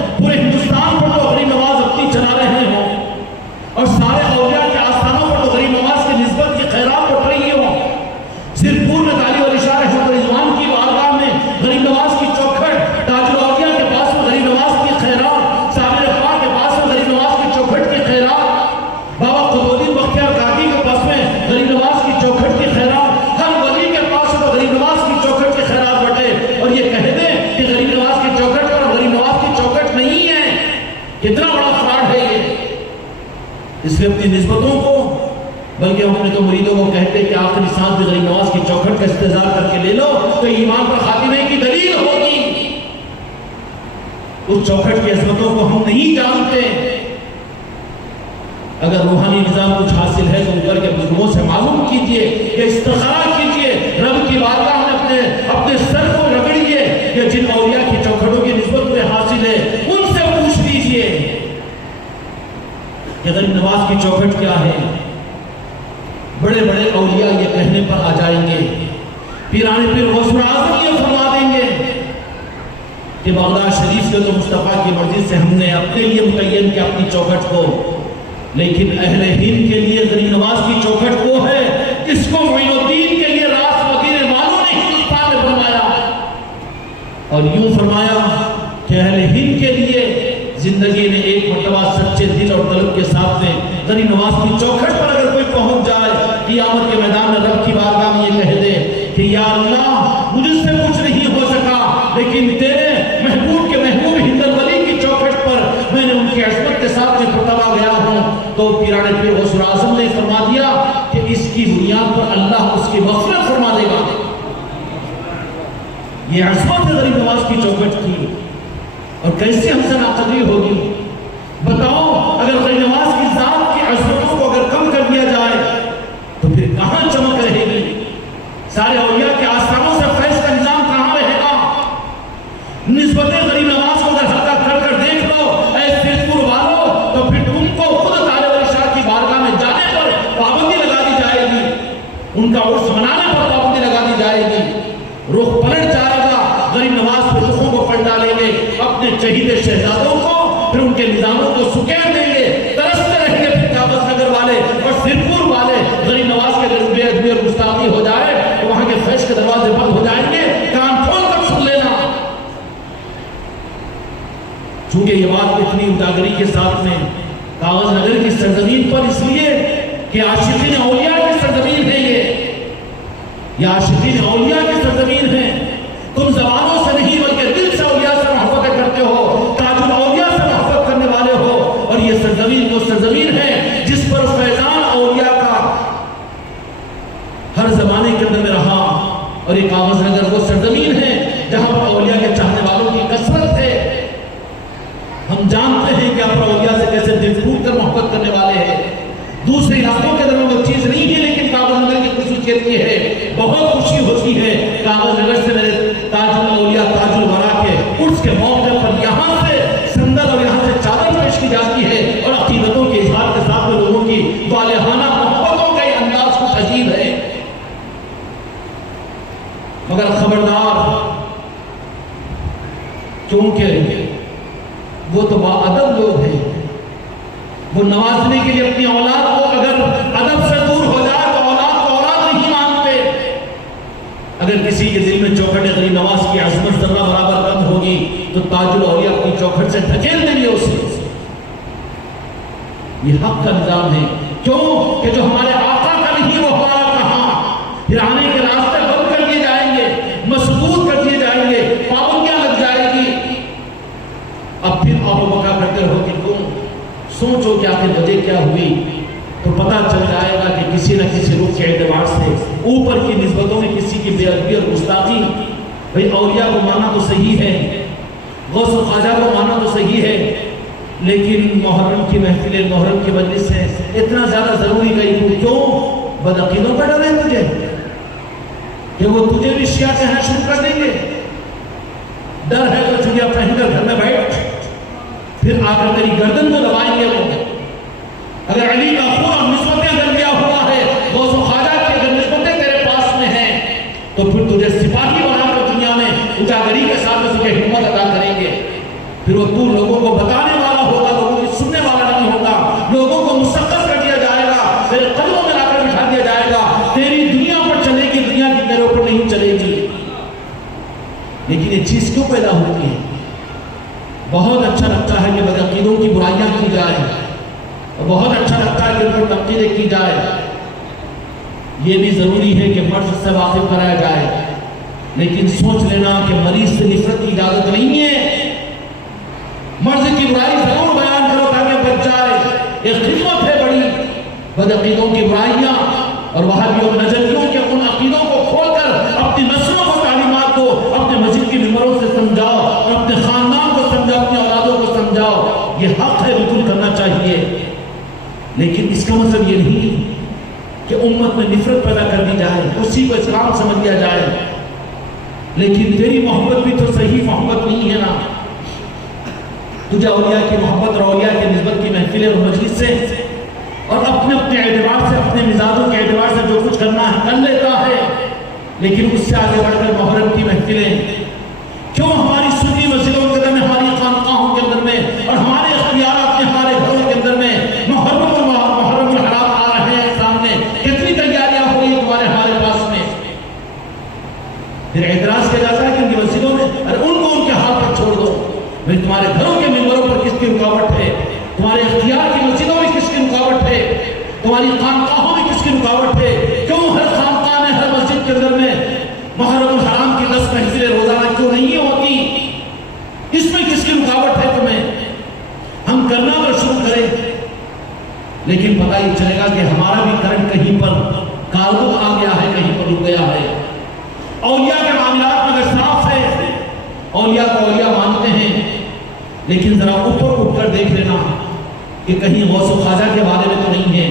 اس لیے اپنی نسبتوں کو، بلکہ ہم اپنے تو مریدوں کو کہتے ہیں کہ آخری سانس بھی غریب نواز کی چوکھٹ کا استحضار کر کے لے لو تو ایمان پر خاتمے کی دلیل ہوگی۔ اس چوکھٹ کی عظمتوں کو ہم نہیں جانتے۔ اگر روحانی نظام کچھ حاصل ہے تو اوپر کے بزرگوں سے معلوم کیجئے، کہ استخارہ کیجئے، رب کی بارگاہ میں اپنے سر کو رگڑیے، کہ جن اولیاء کی چوکھٹوں کی نسبت میں حاصل ہے ان سے پوچھ لیجئے کہ غریب نواز کی چوکھٹ کیا ہے۔ بڑے بڑے اولیاء یہ کہنے پر آ جائیں گے، پیران پیر غوث اعظم یہ فرما دیں گے کہ بغداد شریف سے تو مصطفیٰ کی مرضی سے ہم نے اپنے لیے متعین کیا اپنی چوکھٹ کو، لیکن اہل ہند کے لیے غریب نواز کی چوکھٹ وہ ہے جس کو معین الدین کے لیے راس وزیر معلوم نے ہندوستان میں فرمایا، اور یوں فرمایا کہ اہل ہند کے لیے زندگی میں ایک مرتبہ سچے دل اور طلب کے ساتھ میں غریب نواز کی چوکھٹ پر اگر کوئی پہنچ جائے، قیامت کے میدان میں رب کی بارگاہ میں یہ کہہ دے کہ یا اللہ مجھ سے کچھ نہیں ہو سکا، لیکن تیرے محبوب کے محبوب ہند ولی کی چوکھٹ پر میں نے ان کی عصمت کے ساتھ میں پرتوا گیا ہوں، تو پیرانے پیر غوث اعظم نے فرما دیا کہ اس کی بنیاد پر اللہ اس کی مغفرت فرما دے گا۔ یہ عصمت ہے غریب نواز کی چوکھٹ کی، اور کیسے ہم سے ناقدری ہوگی؟ بتاؤ اگر غریب نواز کی ذات کی عظمتوں کو اگر کم کر دیا جائے تو پھر کہاں چمک رہے گی؟ سارے اولیاء کے آستانوں سے فیض کا نظام کہاں رہے گا؟ نسبت غریب نواز کو اگر حلقہ کر کر دیکھ لو اے سیدپور والوں، تو پھر تم کو خود طالب علی شاہ کی بارگاہ میں جانے پر پابندی لگا دی جائے گی، ان کا عرس منانے پر پابندی لگا دی جائے گی، رخ پلٹ جائے گا، غریب نواز پر رخوں کو پلٹ ڈالیں گے، اپنے شہید شہزادوں کو پھر ان کے نظاموں کو سکین دیں گے، ترستے رہیں گے پھر کابل نگر والے اور سیدپور والے۔ غریب نواز کے اگر بے ادبی اور گستاخی ہو جائے تو وہاں کے فیض کے دروازے بند ہو جائیں گے، کان کھول کر سن لینا۔ چونکہ یہ بات اتنی اجاگری کے ساتھ میں کاغذ نگر کی سرزمین پر اس لیے کہ عاشقین اولیاء کی سرزمین ہے، یہ عاشقین اولیاء کی سرزمین ہے، تم زبانوں سے نہیں بلکہ دل سے اولیاء سے محبت کرتے ہو، تاج الاولیاء سے محبت کرنے والے ہو، اور یہ سرزمین وہ سرزمین ہے جس پر فیضان اولیاء کا ہر زمانے کے اندر میں رہا، اور یہ کاغذ نگر وہ سرزمین ہے جہاں پر اولیاء کے چاہنے والوں کی کثرت ہے۔ ہم جانتے ہیں کہ اپنے اولیاء سے کیسے دل پھوٹ کر محبت کرنے والے ہیں، دوسرے علاقوں کے اندر وہ چیز نہیں ہے، لیکن کاغذ نگر کی خصوصیت یہ ہے، بہت خوشی ہوتی ہے کاغذ نگر سے میرے تاج الاولیاء تاج الورا کے عرس کے موقع پر یہاں سے صندل اور یہاں سے چادر پیش کی جاتی ہے، اور عقیدتوں کے اظہار کے ساتھ میں لوگوں کی والہانہ محبتوں کا یہ انداز کچھ عجیب ہے۔ مگر خبردار، کیونکہ وہ تو باادب لوگ ہیں، وہ نوازنے کے لیے اپنی اولاد کو اگر ادب سے دور ہو جائے تو اولاد کو اولاد نہیں مانتے۔ اگر کسی کے دل میں چوکھٹ غریب نواز کی عظمت ذرہ برابر کم ہوگی تو تاج الاولیاء اپنی چوکھٹ سے دھکیل دیں گے اسے۔ یہ حق کا نظام ہے، کیوں کہ جو ہمارے آقا کا نہیں وہ ہمارا کہاں، پھر آنے کے راستے بند کر دیے جائیں گے، مسدود کر دیے جائیں گے، پابندیاں لگ جائے گی۔ اب پھر آپ بکا کرتے رہو کہ تم سوچو کہ آخر وجہ کیا ہوئی، تو پتہ چل جائے گا کہ کسی نہ کسی رخ کے اعتبار سے اوپر کی نسبتوں میں کسی کی بے ادبی اور گستاخی۔ بھئی اولیاء کو مانا تو صحیح ہے، غوث و خواجہ کو مانا تو صحیح ہے، لیکن محرم کی محفل محرم کی مجلس سے اتنا زیادہ ضروری کہیں کیوں؟ بدعقیدوں کا ڈر ہے تجھے کہ وہ تجھے بھی شیعہ کہنا شروع کر دیں گے؟ ڈر ہے تو چڑیا پہن کر گھر میں بیٹھ، پھر آ کر تیری گردن کو دبائیں گے وہ۔ اگر علی کا خون اور نسبتیں اگر لیا ہوا ہے، غوث و خواجہ کی اگر نسبتیں تیرے پاس میں ہیں، تو پھر تجھے سپاہی بنا کر دنیا میں اجاگری کے ساتھ میں تجھے ہمت عطا کریں گے۔ پھر وہ تو لوگوں کو بتانے والا ہوگا، لوگوں کی سننے والا نہیں ہوگا، لوگوں کو مسخر کر دیا جائے گا، تیرے قدموں میں لا کر بٹھا دیا جائے گا، تیری دنیا پر چلے گی، دنیا کی تیرے اوپر نہیں چلے گی۔ لیکن یہ چیز کیوں پیدا ہوتی ہے؟ بہت اچھا لگتا ہے کہ بدعقیدوں کی برائیاں کی جائے، اور بہت اچھا لگتا ہے کہ ان پر تنقیدیں کی جائے۔ یہ بھی ضروری ہے کہ مرض سے واقف کرایا جائے، لیکن سوچ لینا کہ مریض سے نفرت کی اجازت نہیں ہے۔ مرض کی برائی ضرور بیان کرو تاکہ بچ جائے، یہ خدمت ہے بڑی، بدعقیدوں کی برائیاں اور وہابیوں نجدیوں کے ان عقیدوں کو کھول کر اپنی نسلوں کو تعلیمات دو، اپنے مسجد کی ممبروں سے سمجھاؤ، اور اپنے خاندان کو سمجھاؤ، اپنی اولادوں کو سمجھاؤ، یہ حق ہے، بالکل کرنا چاہیے۔ لیکن اس کا مطلب یہ نہیں کہ امت میں نفرت پیدا کر دی جائے، اسی کو اسلام سمجھ لیا جائے۔ لیکن تیری محبت بھی تو صحیح محبت نہیں ہے نا۔ تجھے اولیاء کی محبت اور اولیاء کی نسبت کی محفلیں اور مجلس سے اور اپنے اعتبار سے، اپنے مزاجوں کے اعتبار سے جو کچھ کرنا ہے کر لیتا ہے، لیکن اس سے آگے بڑھ کر محرم کی محفلیں کیوں ہماری سنی مسجدوں کے اندر میں، ہماری خانقاہوں کے اندر میں اور ہمارے اختیارات میں، ہمارے گھروں کے اندر میں محرم الحرام آ رہے ہیں سامنے، کتنی تیاریاں ہو رہی ہیں تمہارے ہمارے پاس میں، پھر اعتراض کیا جاتا ہے کہ ان کی مسجدوں میں، ارے ان کو ان کے ہاتھ پر چھوڑ دو۔ بھئی تمہارے گھروں کے ممبروں پر کس کی رکاوٹ ہے؟ تمہارے اختیار کی مسجدوں میں کس کی رکاوٹ ہے؟ تمہاری خانقاہوں میں کس کی رکاوٹ ہے؟ کیوں ہر خانقاہ میں، ہر مسجد کے اندر میں محرم الحرام کی 10 محفلیں روزانہ کیوں نہیں ہوتی؟ اس میں کس کی رکاوٹ ہے تمہیں؟ ہم کرنا تو شروع کریں، لیکن پتہ ہی چلے گا کہ ہمارا بھی کرنٹ کہیں پر کاربن آ گیا ہے، کہیں پر رک گیا ہے۔ اولیاء کے معاملات میں اگر صاف ہے، اولیاء کو اولیاء مانتے ہیں، لیکن ذرا اوپر اٹھ کر دیکھ لینا کہ کہیں غوث و خواجہ کے بارے میں تو نہیں ہے،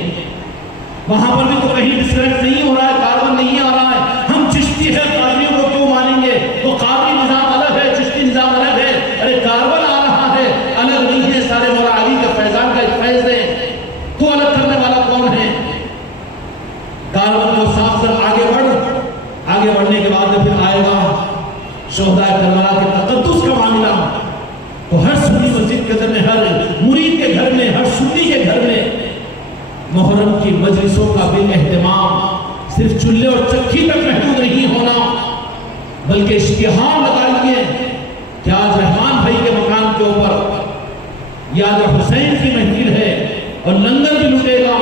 وہاں پر بھی تو کہیں ڈسکنیکٹ نہیں ہو رہا ہے، کاربن نہیں آ رہا ہے۔ ہم چشتی ہے، قادریوں کو کیوں مانیں گے؟ وہ قادری نظام الگ ہے، چشتی نظام الگ ہے۔ ارے کاربن آ رہا ہے، الگ نہیں ہے، سارے مولا علی کا فیضان کا ایک فیض ہے، تو الگ کرنے والا کون ہے؟ کاربن کو صاف کر آگے بڑھ، آگے بڑھنے کے بعد پھر آئے گا شہداء کربلا کے تقدس کا معاملہ۔ تو ہر سنی مسجد کے اندر میں، ہر مرید کے گھر میں، ہر سنی کے گھر میں محرم کی مجلسوں کا بالاہتمام صرف چولہے اور چکی تک محدود نہیں ہونا، بلکہ اشتہار لگائیے کہ آج رحمان بھائی کے مکان کے اوپر یاد حسین کی محفل ہے اور لنگر بھی لٹے گا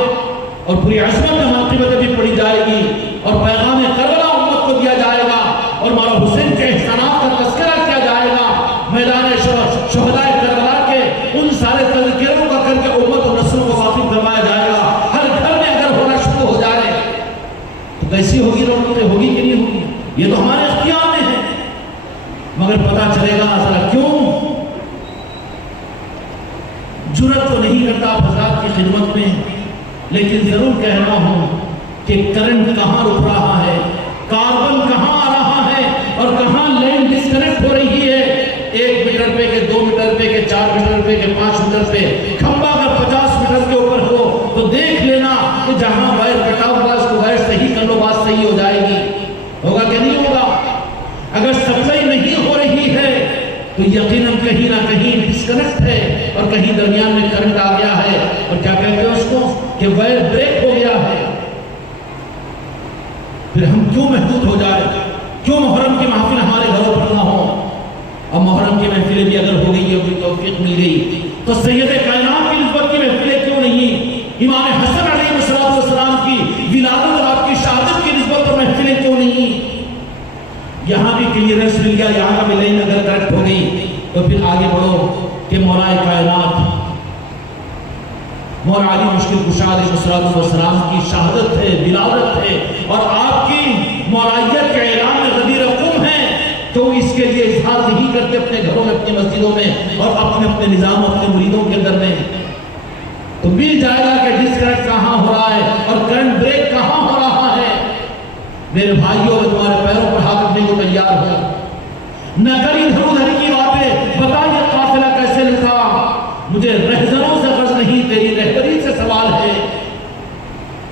اور پوری عظمت میں مناقبتیں بھی پڑھی جائے گی اور پیغام کربلا امت کو دیا جائے گا اور مولا حسین کے احسانات کا تذکرہ کیا جائے گا۔ میدان شہداء کربلا کے ان سارے تذکروں کا کر کے امت و نسلوں کو واقف کروایا جائے گا۔ ہر گھر میں اگر ہونا شروع ہو جائے تو کیسی ہوگی رونقیں، ہوگی کہ نہیں ہوگی؟ یہ تو ہمارے اختیار میں ہے، مگر پتہ چلے گا ذرا کیوں جرأت تو نہیں کرتا حضرات کی خدمت میں، لیکن ضرور کہنا ہوں کہ کرنٹ کہاں رک رہا ہے، کاربن کہاں آ رہا ہے اور کہاں لائن ڈسکنیکٹ ہو رہی ہے۔ 1 میٹر پہ کے 2 میٹر پہ کے 4 میٹر پہ کے 5 میٹر پہ کھمبا اگر 50 میٹر کے اوپر ہو تو دیکھ لینا کہ جہاں وائر کٹا ہوا اس کو وائر صحیح کر لو، بات صحیح ہو جائے گی۔ ہوگا کہ نہیں ہوگا؟ اگر سپلائی نہیں ہو رہی ہے تو یقیناً کہیں نہ کہیں ڈسکنیکٹ ہے اور کہیں درمیان میں کرنٹ آ گیا ہے، اور کیا کہتے ہیں اس کو کہ وائر بریک ہو گیا ہے۔ پھر ہم کیوں محدود ہو جائے؟ کیوں محرم کی محفل ہمارے گھروں پر نہ ہو؟ اور محرم کی محفلیں بھی اگر ہو گئی ہے، کوئی توفیق مل گئی تو سید کائنات کی نسبت کی محفلیں کیوں نہیں؟ امام حسن علیہ السلام کی ولادت اور آپ کی شہادت کی نسبت پر محفلیں کیوں نہیں؟ یہاں بھی کلیئرنس مل گیا، یہاں کا بھی لائن اگر کریکٹ ہو گئی تو پھر آگے بڑھو کہ مولا کائنات مولا علی مشکل کشا علیہ السلام کی شہادت ہے، ولادت ہے، اور آپ کی مولائیت کے اعلان میں غدیر قم ہے، تو اس کے لیے اظہار نہیں کرتے اپنے گھروں میں، اپنی مسجدوں میں اور اپنے نظام، اپنے مریدوں کے اندر میں؟ تو مل جائے گا کہ ڈسکنیکٹ کہاں ہو رہا ہے اور کرنٹ بریک کہاں ہو رہا ہے۔ میرے بھائیوں، میں تمہارے پیروں پر ہاتھ رکھنے کو تیار ہوں، نہ کری ادھر ادھر کی باتیں، بتا یہ قافلہ کیسے لکھا، مجھے رہزنوں سے غرض نہیں، تیری رہبری سے سوال ہے۔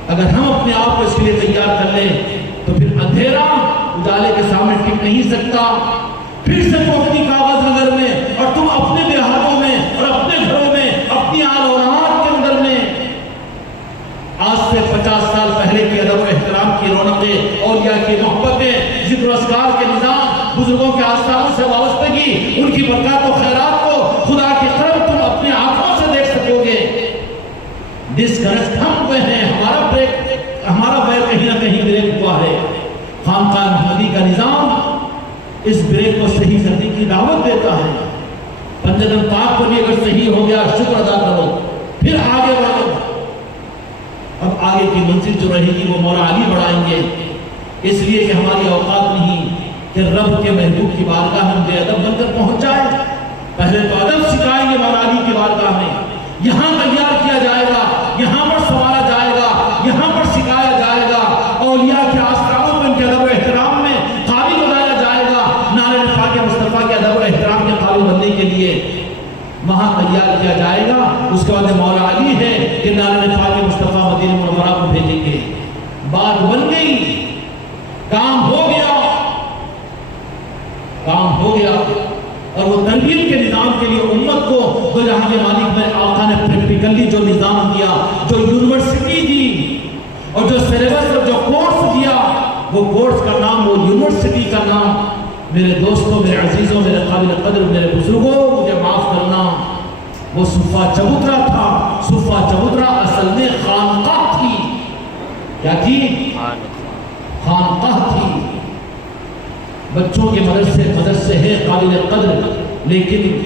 اگر ہم اپنے آپ کو اس کے لیے تیار کر لیں تو پھر اندھیرا اجالے کے سامنے ٹک نہیں سکتا۔ پھر سے تم اپنی کاغذ نگر میں اور تم اپنے دیہاتوں میں اور اپنے گھروں میں، اپنی آل اولاد کے اندر میں آج سے 50 سال پہلے کی ادب و احترام کی رونقیں، اولیاء کی محبتیں، ذکر و اذکار کے نظام، بزرگوں کے آستانوں سے وابستگی، ان کی برکات و خیرات کو خدا کی طرف تم اپنی آنکھوں سے دیکھ سکو گے۔ ڈسکنیکٹ ہم پہ ہیں، ہمارا ویر کہیں نہ کہیں بریک ہوا ہے۔ خانقاہ محمدی کا نظام اس بریک کو صحیح کرنے کی دعوت دیتا ہے۔ پنجتن پاک پر بھی اگر صحیح ہو گیا شکر ادا کرو، پھر آگے بڑھو۔ اب آگے کی منزل جو رہے گی وہ مولا علی بڑھائیں گے، اس لیے کہ ہماری اوقات نہیں کہ رب کے محبوب کی بارگاہ ہم بے ادب بن کر پہنچ جائے۔ پہلے تو ادب سکھائیں گے مولا علی کی بارگاہ میں، یہاں تیار کیا جائے گا، یہاں پر سنوارا جائے گا، یہاں پر سکھایا جائے گا، اولیاء کے آستانوں میں ان کے ادب و احترام میں قابل بنایا جائے گا، نعرہ پاک مصطفیٰ کے ادب و احترام کے قابل بننے کے لیے وہاں تیار کیا جائے گا۔ اس کے بعد مولا علی ہے کہ نعرہ پاک مصطفیٰ مدینہ منورہ کو بھیجیں گے۔ بات بن گئی، کام ہو گیا، کام ہو گیا۔ اور وہ تربیت کے نظام کے لیے امت کو دو جہاں کے مالک میں آقا نے پریکٹیکلی جو نظام دیا، جو یونیورسٹی دی اور جو سلیبس اور جو کورس دیا، وہ کورس کا نام، وہ یونیورسٹی کا نام، میرے دوستوں، میرے عزیزوں، میرے قابل قدر، میرے بزرگوں، مجھے معاف کرنا، وہ صفہ چبوترا تھا۔ صفہ چبوترا اصل میں خانقاہ تھی۔ کیا تھی؟ خانقاہ تھی۔ بچوں کے مدرسے ہے قابل قدر، لیکن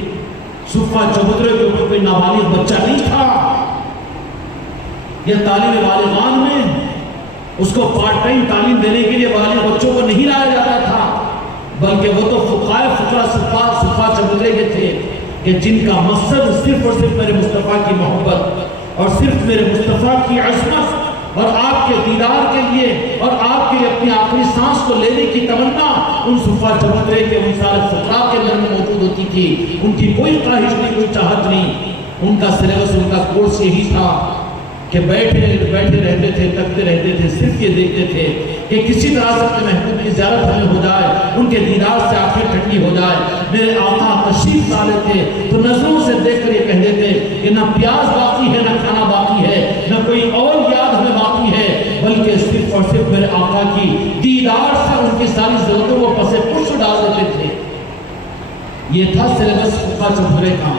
صفہ چبوترے کے اوپر کوئی نابالغ بچہ نہیں تھا۔ یہ تعلیم بالغان میں اس کو پارٹ ٹائم تعلیم دینے کے لیے بالغ بچوں کو نہیں لایا جاتا تھا، بلکہ وہ تو فقراء صفہ چبوترے کے تھے کہ جن کا مقصد صرف اور صرف میرے مصطفیٰ کی محبت اور صرف میرے مصطفیٰ کی عظمت اور آپ کے دیدار کے لیے اور آپ کے اپنی آخری سانس کو لینے کی تمنا ان صفہ چبوترے کے ان سارے فقراء کے دل میں موجود ہوتی تھی۔ ان کی کوئی خواہش نہیں، کوئی چاہت نہیں، ان کا سلیبس، ان کا کورس یہی تھا کہ بیٹھے رہتے تھے، تکتے رہتے تھے، صرف یہ دیکھتے تھے کہ کسی طرح سے اپنے محبوب کی زیارت ہمیں ہو جائے، ان کے دیدار سے آنکھیں ٹھنڈی ہو جائے۔ میرے آقا تشریف لائے تھے تو نظروں سے دیکھ کر یہ کہتے تھے کہ نہ پیاز باقی ہے، نہ کھانا باقی ہے، نہ کوئی اور یاد ہمیں باقی ہے، بلکہ صرف اور صرف میرے آقا کی دیدار سے ان کی ساری ضرورتوں کو پس پش ڈال دیتے تھے۔ یہ تھا سلیبس صفہ چبوترے کا،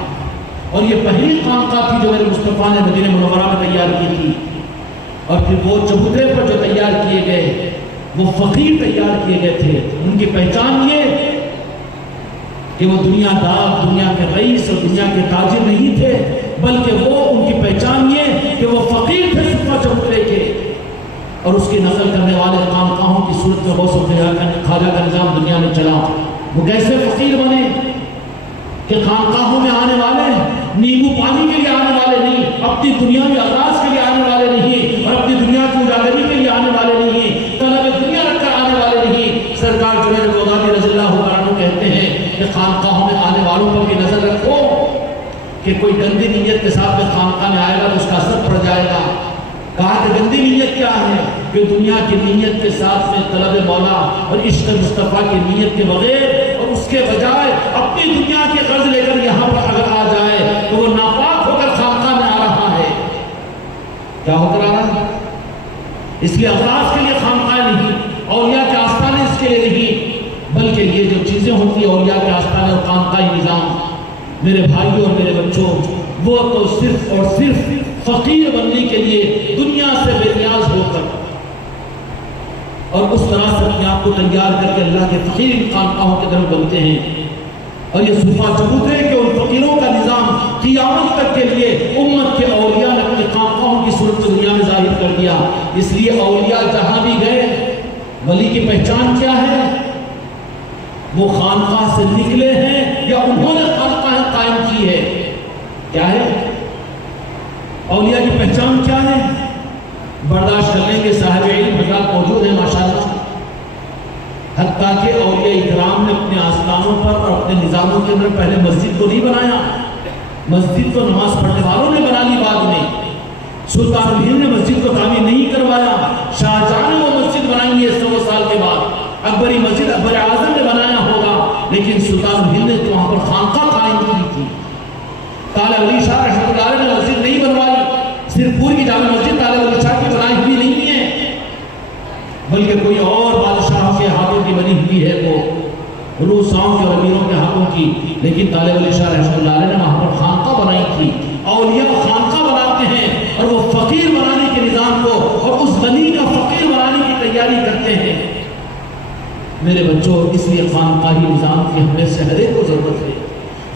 اور یہ پہلی خانقاہ تھی جو میرے مصطفیٰ نے مدینہ منورہ میں تیار کی تھی۔ اور پھر وہ چبوترے پر جو تیار کیے گئے وہ فقیر تیار کیے گئے تھے۔ ان کی پہچان یہ کہ وہ دنیا دار، دنیا کے رئیس اور دنیا کے تاجر نہیں تھے، بلکہ وہ ان کی پہچان یہ کہ وہ فقیر تھے صفہ چبوترے کے، اور اس کی نقل کرنے والے خانقاہوں کی صورت میں غوث خواجہ کا نظام دنیا میں چلا۔ وہ کیسے فقیر بنے کہ خانقاہوں میں آنے والے نیمبو پانی کے لیے آنے والے نہیں، اپنی دنیاوی اغراض کے لیے آنے والے نہیں، اور اپنی دنیا کی اجاگری کے لیے آنے والے نہیں، طلب دنیا رکھ کر آنے والے نہیں۔ سرکار جنید بغدادی رضی اللہ عنہ کہتے ہیں کہ خانقاہوں میں آنے والوں پر بھی نظر رکھو کہ کوئی گندی نیت کے ساتھ میں خانقاہ میں آئے گا تو اس کا اثر پڑ جائے گا۔ کہا کہ گندی نیت کیا ہے؟ کہ دنیا کی نیت کے ساتھ میں طلب مولا اور عشق مصطفیٰ کی نیت کے بغیر اور اس کے بجائے اپنی دنیا کے قرض لے کر یہاں پر اگر آ جائے تو وہ ناپاک ہو کر خانقاہ میں آ رہا ہے۔ کیا ہو کر آ رہا ہے؟ اس لیے اغراض کے لیے خانقاہ نہیں، اولیاء کے آستانے اس کے لیے نہیں، بلکہ یہ جو چیزیں ہوتی ہیں اولیاء کے آستانے اور خانقاہی نظام، میرے بھائیوں اور میرے بچوں، وہ تو صرف اور صرف فقیر بننے کے لیے دنیا سے بے نیاز ہو کر اور اس طرح سے اپنے آپ کو تیار کر کے اللہ کے فقیر خانقاہوں کے طرف بنتے ہیں۔ اور یہ صفہ چبوترے کے ان فقیروں کا نظام قیامت تک کے لیے امت کے اولیاء نے اپنے خانقاہوں کی صورت دنیا میں ظاہر کر دیا۔ اس لیے اولیاء جہاں بھی گئے، ولی کی پہچان کیا ہے؟ وہ خانقاہ سے نکلے ہیں یا انہوں نے خانقاہ قائم کی ہے؟ کیا ہے اولیاء کی پہچان؟ کیا ہے؟ برداشت کرنے کے صاحب علم حضرات موجود ہیں ماشاءاللہ، حتیٰ کہ اولیاء اکرام نے اپنے آستانوں پر اور اپنے نظاموں کے اندر پہلے مسجد کو نہیں بنایا، مسجد تو نماز پڑھنے والوں نے بنا لی بعد میں۔ سلطان الہند نے مسجد کو تعمیر نہیں کروایا، شاہجہاں نے وہ مسجد بنائی ہے 100 سال کے بعد۔ اکبری مسجد اکبر اعظم نے بنایا ہوگا، لیکن سلطان الہند نے تو وہاں پر خانقاہ قائم کی تھی۔ طالب علی شاہ رحمۃ اللہ علیہ نے مسجد نہیں بنوائی، صرف پور کی جامع مسجد طالب علی شاہ کی بنائی ہوئی نہیں ہے، بلکہ کوئی اور بادشاہوں کے ہاتھوں کی بنی ہوئی ہے، وہ روساؤں کے اور امیروں کے ہاتھوں کی، لیکن طالب علی شاہ رحمۃ اللہ علیہ نے وہاں پر خانقاہ بنائی تھی۔ اولیاء خانقاہ بناتے ہیں اور وہ فقیر بنانے کے نظام کو اور اس غنی کا فقیر بنانے کی تیاری کرتے ہیں۔ میرے بچوں، اس لیے خانقاہی نظام کی ہمیں سے ہر ایک کو ضرورت ہے۔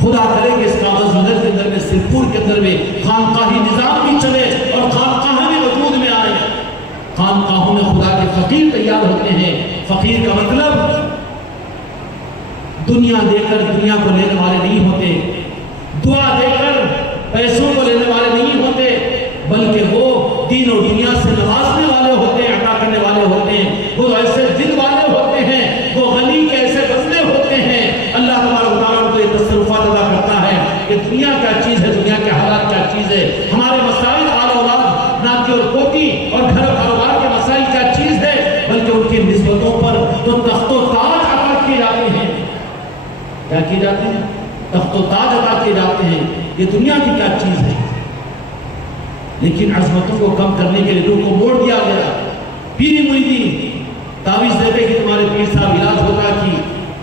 خدا کرے کہ اس کاغذ نگر کے اندر میں، سرپور کے اندر میں خانقاہی نظام بھی چلے اور خانقاہ بھی وجود میں آئے۔ میں خدا کے فقیر تیار ہوتے ہیں۔ فقیر کا مطلب دنیا دے کر دنیا کو لینے والے نہیں ہوتے، دعا دے کر پیسوں کو لینے والے نہیں ہوتے، بلکہ وہ دین اور دنیا سے نوازنے والے ہوتے ہیں، عطا کرنے والے ہوتے ہیں، وہ ایسے دل والے ہوتے ہیں، وہ غنی کے ایسے بندے ہوتے ہیں۔ اللہ تبارک و تعالیٰ کو یہ تصرفات ادا کرتا ہے کہ دنیا کیا چیز ہے، دنیا کے حالات کیا چیز ہے، ہمارے مسائل آل اولاد ناتی اور پوتی اور گھر کاروبار کے مسائل کیا چیز ہے، بلکہ ان کی نسبتوں پر تو تخت و تاج عطا کیے جاتے ہیں۔ کیا کیے جاتے ہیں؟ تخت و تاج عطا کیے جاتے ہیں۔ یہ دنیا کی کیا چیز ہے؟ لیکن عظمتوں کو کم کرنے کے لیے روح کو موڑ دیا گیا۔ پیری مریدی تعویذ دیتے کہ تمہارے پیر صاحب علاج ہوتا کہ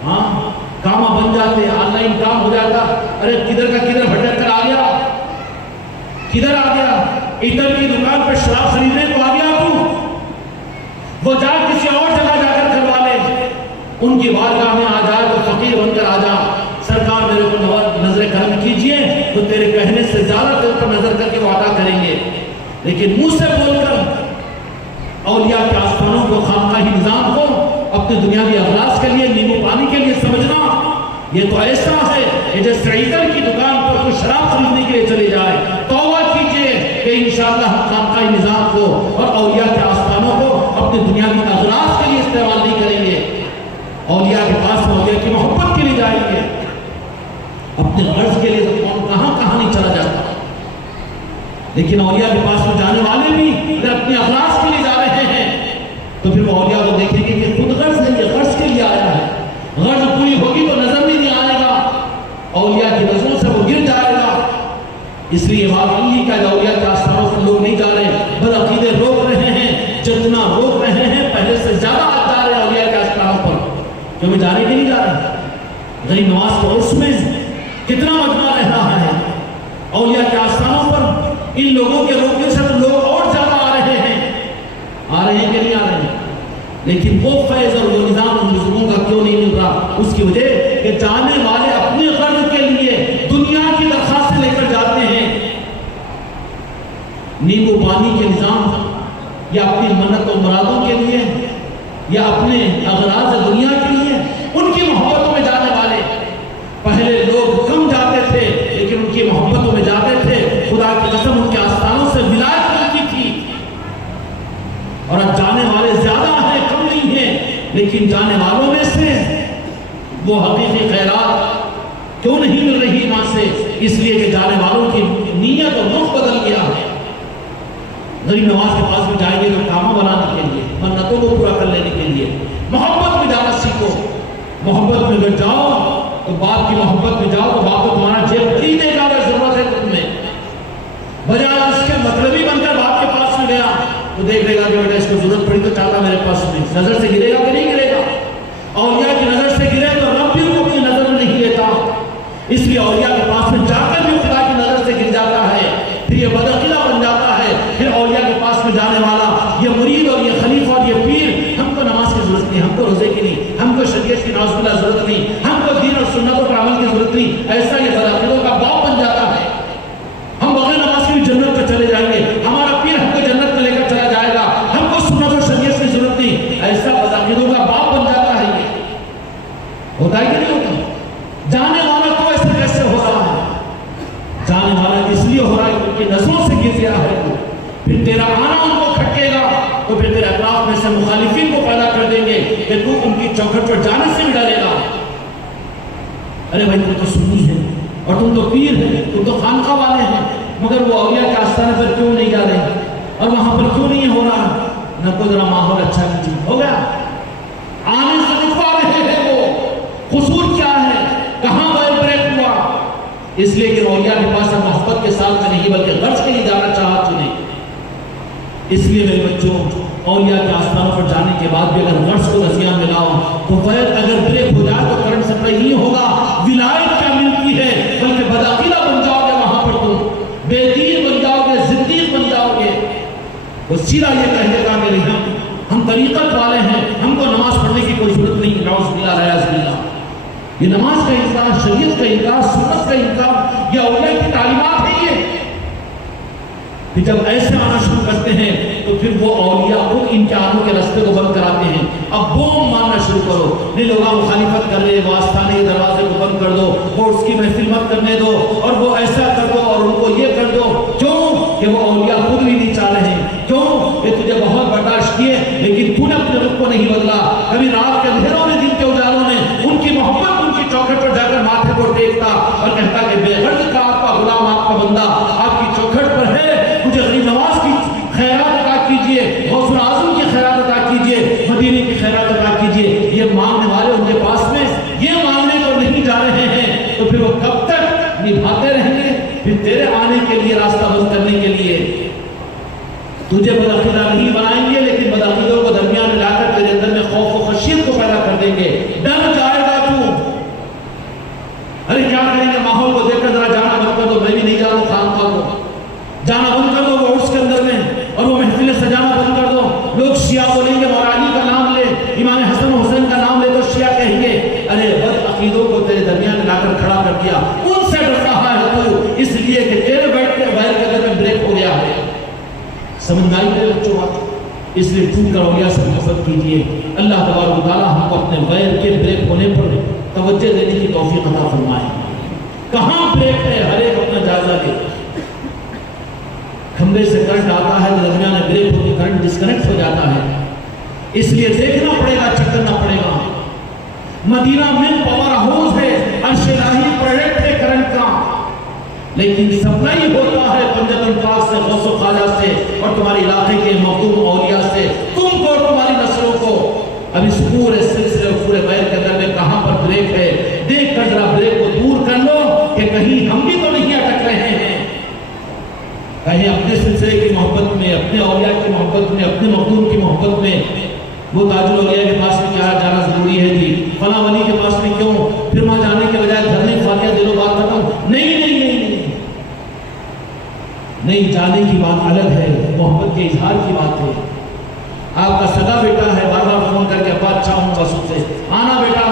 ہاں کام بن جاتے، آن لائن کام ہو جاتا۔ ارے کدھر کا کدھر بھٹک کر آ گیا، کدھر آ گیا؟ عطر کی دکان پر شراب خریدنے کو آ گیا تو وہ جا کسی اور جگہ جا کر کروا لے، ان کی بارگاہ میں آ جائے تو فقیر بن کر آ جا، سرکار میرے کو نظر کرم کیجئے، تو تیرے کہنے سے زیادہ تیرے پر نظر کر کے وہ عطا کریں گے۔ لیکن منہ سے بول کر اولیاء کے آستانوں کو، خانقاہی نظام کو اپنے دنیاوی اغراض کے لیے، نیمو پانی کے لیے سمجھنا، یہ تو ایسا ہے کہ جیسے عطر کی دکان پر کوئی شراب خریدنے کے لیے چلے جائے۔ توبہ کیجئے کہ انشاءاللہ ہم خانقاہی نظام کو اور اولیاء کے آستانوں کو اپنے دنیاوی اغراض کے لیے استعمال نہیں کریں گے۔ اولیاء کے پاس میں اولیاء کی محبت کے لیے جائیں گے، اپنے غرض کے لیے تو کون کہاں کہاں نہیں چلا جاتا۔ لیکن اولیاء کے پاس میں جانے والے بھی اگر اپنے اغراض کے لیے جا رہے ہیں تو پھر وہ اولیاء کو دیکھیں گے کہ خود غرض نہیں ہے، غرض کے لیے آیا ہے، غرض پوری ہوگی تو نظر نہیں آئے گا، اولیاء کی نظروں سے وہ گر جائے گا۔ اس لیے بات یہی کہ اولیاء کے آستانوں پر لوگ نہیں جا رہے، بدعقیدے روک رہے ہیں، جتنا روک رہے ہیں پہلے سے زیادہ آج جا رہے ہیں اولیاء کے آستانوں پر، جو ہمیں جانے کے نہیں جا رہے۔ غریب نواز کے عرس میں کتنا مجمع رہ رہا ہے، اولیاء کے آستانوں پر ان لوگوں کے روکنے سے تو لوگ اور زیادہ آ رہے ہیں کہ نہیں آ رہے ہیں۔ لیکن وہ فیض اور وہ نظام ان بزرگوں کا کیوں نہیں مل رہا؟ اس کی وجہ کہ جانے والے اپنے غرض کے لیے دنیا کی درخواست لے کر جاتے ہیں، نیمبو پانی کے نظام یا اپنی منت و مرادوں کے لیے یا اپنے اغراض دنیا کے لیے، ان کی محبتوں میں جانے والے۔ پہلے لوگ کم جاتے تھے لیکن ان کی محبتوں میں جاتے تھے، خدا کی قسم ان کے آستانوں سے ولایت ملتی تھی۔ اور اب جانے والے زیادہ ہیں، کم نہیں ہیں، لیکن جانے والوں میں سے وہ حقیقی خیرات کیوں نہیں مل رہی وہاں سے؟ اس لیے کہ جانے والوں کی نیت اور رخ بدل گیا ہے۔ غریب نواز کے پاس بھی جائیں گے تو کاموں بنانے کے لیے، منتوں کو پورا کر لینے کے لیے، محبت میں جانا سیکھو۔ محبت میں اگر جاؤ تو باپ کی محبت میں جاؤ تو باپ کو تمہارا جیب خریدے گا اگر ضرورت ہے تمہیں، بجائے اس کے مطلبی بن کر باپ کے پاس میں گیا تو دیکھ لے گا کہ بیٹا اس کو ضرورت پڑی تو چاہتا میرے پاس میں، نظر سے گرے گا کہ نہیں گرے گا؟ اولیاء کی نظر سے گرے تو رب بھی کو اپنی نظر میں نہیں لیتا، اس لیے اولیاء کے پاس میں جا کر بھی خدا کی نظر سے گر جاتا ہے، پھر یہ بدعقیدہ بن جاتا ہے۔ پھر اولیاء کے پاس میں جانے والا یہ مرید اور یہ خلیفہ اور یہ پیر، ہم کو نماز کی ضرورت نہیں، ہم کو روزے کی نہیں، ہم کو شریعت کی نعوذ باللہ ضرورت نہیں، ہم کو دین اور سنتوں پر عمل کی ضرورت نہیں، ایسا یہ بدعقیدوں کا باپ بن جاتا ہے۔ ہم بغیر نماز کی جنت پہ چلے جائیں گے، ہمارا پیر ہم کو جنت میں لے کر چلا جائے گا، ہم کو سنت اور شریعت کی ضرورت نہیں، ایسا بدعقیدوں کا باپ بن جاتا ہے۔ یہ ہوتا ہے کہ نہیں ہوتا؟ جانے والا تو ایسے کیسے ہو رہا ہے؟ جانے والا اس لیے ہو رہا ہے کہ ان کی نظروں سے گر گیا ہے تو پھر تیرا آنا ان کو کھٹکے گا، تو پھر تیرے اطراف میں سے مخالفین کو پیدا کر دیں گے کہ تو ان کی چوکھٹ پر جانے سے بھی ڈرے گا۔ ارے بھائی تم تو سنی ہے اور تم تو پیر ہے، تم تو خانقاہ والے ہیں، مگر وہ اولیاء کے آستانے پر کیوں نہیں جا رہے اور وہاں پر کیوں نہیں ہو رہا؟ نہ کوئی ذرا ماحول اچھا کیجیے، ہو گیا آنے سے رکوا رہے ہیں، وہ قصور کیا ہے، کہاں بریک ہوا؟ اس لیے کہ اولیاء کے پاس محبت کے ساتھ میں نہیں بلکہ غرض کے لیے جانا چاہا تو نہیں۔ اس لیے میرے بچوں، اولیاء کے آستانوں پر جانے کے بعد بھی اگر غرض کو رضیان ملاؤ تو فیض اگر بریک ہو جائے تو کرنٹ سپلائی نہیں ہوگا، ولایت کیا ملتی ہے، بلکہ بدعقیدہ بن جاؤ گے، وہاں پر تم بے دین بن جاؤ گے، زندیق بن جاؤ گے۔ وہ سیدھا یہ کہنے کا کہ ہم طریقت والے ہیں، ہم کو نماز پڑھنے کی کوئی ضرورت نہیں، نعوذ باللہ ریاض باللہ۔ یہ نماز کا انکار، شریعت کا انکار، سنت کا انکار، یہ اولیاء کی تعلیمات ہے۔ یہ پھر جب ایسے آنا شروع کرتے ہیں تو پھر وہ اولیاء خود امتحانوں کے راستے کو بند کراتے ہیں. اب بوم مارنا شروع کرو، نہیں لوگ مخالفت کر رہے، وہ آستانے کے دروازے کو بند کر دو، اور اس کی محفل مت کرنے دو، اور وہ ایسا کر دو اور ان کو یہ کر دو. کیوں کہ وہ اولیاء خود بھی نہیں چاہ رہے ہیں. کیوں کہ تجھے بہت برداشت کیے لیکن تو نے اپنے رخ کو نہیں بدلا. کبھی رات کے اندھیروں میں دن کے اجالوں میں ان کی محبت ان کی چوکھٹ پر جا کر ماتھے کو ٹیکتا اور کہتا کہ بے غرض کا آپ کا غلام، آپ کا بندہ آپ کی چوکھٹ پر ہے، مجھے غریب نواز کی خیرات عطا کیجئے، غوث اعظم کی خیرات عطا کیجئے، مدینے کی خیرات عطا کیجئے. یہ مانگنے والے ان کے پاس میں یہ مانگنے کو نہیں جا رہے ہیں، تو پھر وہ کب تک نبھاتے رہیں گے؟ پھر تیرے آنے کے لیے راستہ بند کرنے کے لیے تجھے بدعقیدہ نہیں بنائیں گے، لیکن بدعقیدوں کو درمیان میں لا کر تیرے اندر میں خوف و خشیت کو پیدا کر دیں گے. ڈر جائے گا تو، ارے کیا کریں گے؟ ماحول کو دیکھ کر ذرا جانا بند کر دو، میں بھی نہیں جا رہا ہوں خانقاہ کو، جانا بند کر دو وہ عرس کے اندر میں، اور وہ محفلیں سجانا بند کر دو. لوگ شیعہ بولیں گے، مولا علی کا نام لے، امام حسن و حسین کا نام لے تو شیعہ کہیں گے. ارے بدعقیدوں کو تیرے درمیان میں لا کر کھڑا کر دیا، ان سے ڈرتا ہے تو اس لیے کہ تیرے بیٹھ کے غیر کے اندر میں بریک ہو گیا ہے. سمجھ میں آئی میرے بچوں بات؟ اس لیے ٹوٹ کر اولیاء سے محبت کیجیے. اللہ تبارک و تعالیٰ ہم کو اپنے غیر کے بریک ہونے پر توجہ دینے کی توفیق عطا فرمائے. کہاں بریک ہے ہر ایک اپنا جائزہ لے. کھمبے سے کرنٹ آتا ہے، درمیان میں بریک ہو کے کرنٹ ڈسکنیکٹ ہو جاتا ہے. اس لیے دیکھنا پڑے گا، چیک کرنا پڑے گا. مدینہ میں پاور ہاؤس ہے، عرش الہی پروجیکٹ ہے کرنٹ کا، لیکن سپلائی ہوتا ہے پنجت الفاظ سے، غوث و خواجہ سے، اور تمہارے علاقے کے مخدوم اولیاء سے. تم کو اور تمہاری نسلوں کو اب اس پورے سلسلے اور پورے غیر کے اندر میں کہاں پر بریک ہے، دیکھ کر ذرا بریک کو دور کر لو کہ کہیں ہم بھی تو نہیں اٹک رہے ہیں. کہیں اپنے سلسلے کی محبت میں، اپنے اولیاء کی محبت میں، اپنے مخدوم کی محبت میں وہ تاج الاولیاء کے پاس میں کیا جانا ضروری ہے جی، فلاں ولی کے پاس میں کیوں، پھر وہاں جانے کے بجائے گھر میں فاتحہ دے لو بات ختم. نہیں نہیں نہیں نہیں، جانے کی بات الگ ہے، محبت کے اظہار کی بات ہے. آپ کا سگا بیٹا ہے، بار بار فون کر کے ابا اچھا ہوں بس اس سے آنا بیٹا،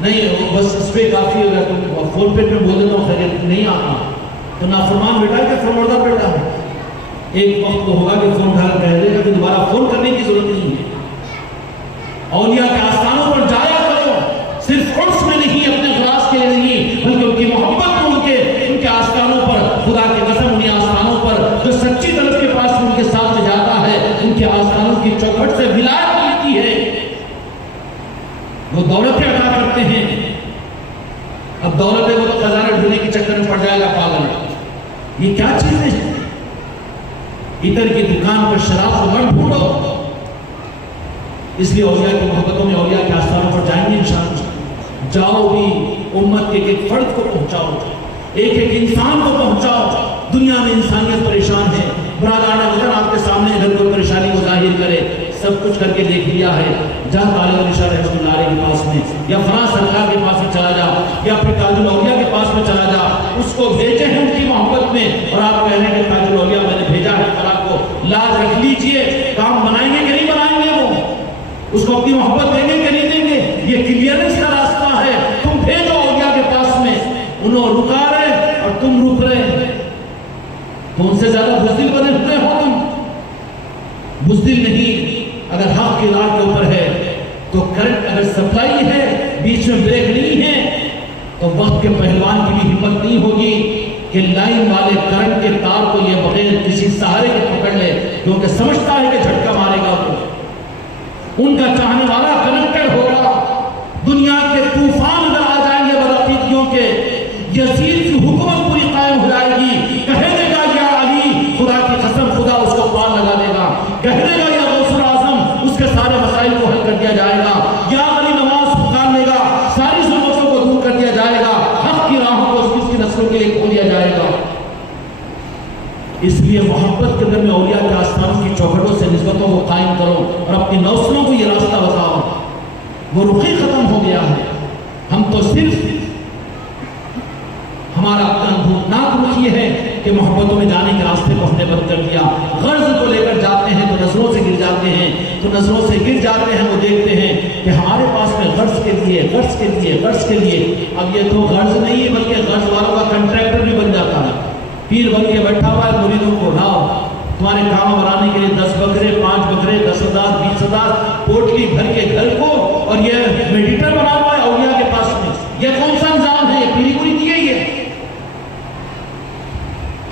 نہیں بس اس پہ کافی ہوگا، تم فون پہ میں بول دیتا ہوں خیریت نہیں آنا، تو نافرمان بیٹا ہے کہ فرماندار بیٹا ہے. ایک وقت تو ہوگا کہ فون اٹھا کہہ دے گا کہ دوبارہ فون کرنے کی ضرورت نہیں ہے. اولیاء کے آستانوں پر جایا کرو، صرف عرس میں نہیں، اپنے خلاص کے لیے نہیں، بلکہ ان کی محبت میں ان کے آستانوں پر، خدا کے قسم انہیں آستانوں پر جو سچی طلب کے پاس ان کے ساتھ جاتا ہے، ان کے آستانوں کی چوکھٹ سے ولایت ملتی ہے. وہ دولتیں عطا کرتے ہیں. اب دولتیں وہ تو خزانہ ڈھونڈنے کے چکر میں پڑ جائے گا پاگل. یہ کیا چیزیں ہیں؟ ادھر کی دکان پر شراب کو مت ڈھونڈو. اس لیے اولیاء کی محبتوں میں اولیاء کے آستانوں پر جائیں گے انشاءاللہ. جاؤ بھی امت کے ایک فرد کو پہنچاؤ، ایک ایک انسان کو پہنچاؤ. دنیا میں انسانیت پریشان ہے. برادران وطن آپ کے سامنے اگر کوئی پریشانی کو ظاہر کرے، سب کچھ کر کے دیکھ لیا ہے، جا طالب علی شاہ رحمۃ اللہ علیہ کے پاس میں، یا فلاں سرکار کے پاس میں چلا جا، یا پھر تاج الاولیاء کے پاس میں چلا جا. اس کو بھیجے ہیں ان کی محبت میں، اور آپ کہہ رہے ہیں کہ تاج الاولیاء میں نے بھیجا ہے فلاں کو، لاز رکھ لیجئے. کام بنائیں گے کہ نہیں بنائیں گے؟ وہ اس کو اپنی محبت دیں گے کہ نہیں دیں گے؟ یہ کلیئرنس کا راستہ ہے. تم بھیجو اولیاء کے پاس میں، انہوں رکا رہے اور تم رک رہے، تو ان سے زیادہ بزدل بنے ہوئے ہو تم. بزدل نہیں. اگر حق کی راہ کے اوپر ہے تو کرنٹ اگر سپلائی ہے، بیچ میں بریک نہیں ہے، تو وقت کے پہلوان کی بھی ہمت نہیں ہوگی کہ لائن والے کرنٹ کے تار کو یہ بغیر کسی سہارے کے پکڑ لے، کیونکہ سمجھتا ہے کہ جھٹکا مارے گا تو ان کا چاہنے والا کنیکٹڈ ہوگا. دنیا کے طوفان اگر آ جائیں گے بدعقیدگیوں کے، یزید کی حکومت پوری قائم ہو جائے گی. کہے دے گا یا علی، خدا کی قسم خدا اس کو پار لگا دے گا. کہہ دے گا یا غوث اعظم، اس کے سارے مسائل کو حل کر دیا جائے گا. یا علی نواز پکار لے گا، ساری ضرورتوں کو دور کر دیا جائے گا. حق کی راہوں کو اس کی نسلوں کے لیے کھول دیا جائے گا. اس لیے محبت کے اندر میں اولیاء کے آستانوں کی چوکھٹوں سے نسبتوں کو قائم کرو اور اپنی نوسلوں کو یہ راستہ بتاؤ. وہ رخی ختم ہو گیا ہے. ہم تو صرف ہمارا اپنا بھوتناک رخ یہ ہے کہ محبتوں میں جانے کے راستے کو ہم نے بند کر دیا. غرض کو لے کر جاتے ہیں تو نظروں سے گر جاتے ہیں، تو نظروں سے گر جاتے ہیں. وہ دیکھتے ہیں کہ ہمارے پاس میں غرض کے لیے غرض کے لیے غرض کے لیے، اب یہ تو غرض نہیں ہے بلکہ غرض والوں کا کنٹریکٹر بھی بن جاتا ہے. پیر بن کے بیٹھا ہوا ہے، مریدوں کو لاؤ تمہارے کام بنانے کے لیے 10 بکرے 5 بکرے 10,000 20,000 پوٹلی بھر کے گھر کو، اور یہ میڈیٹر بنا ہوا ہے اولیاء کے پاس میں. یہ کون سا نظام ہے؟ یہ پیری پوری کی گئی ہے.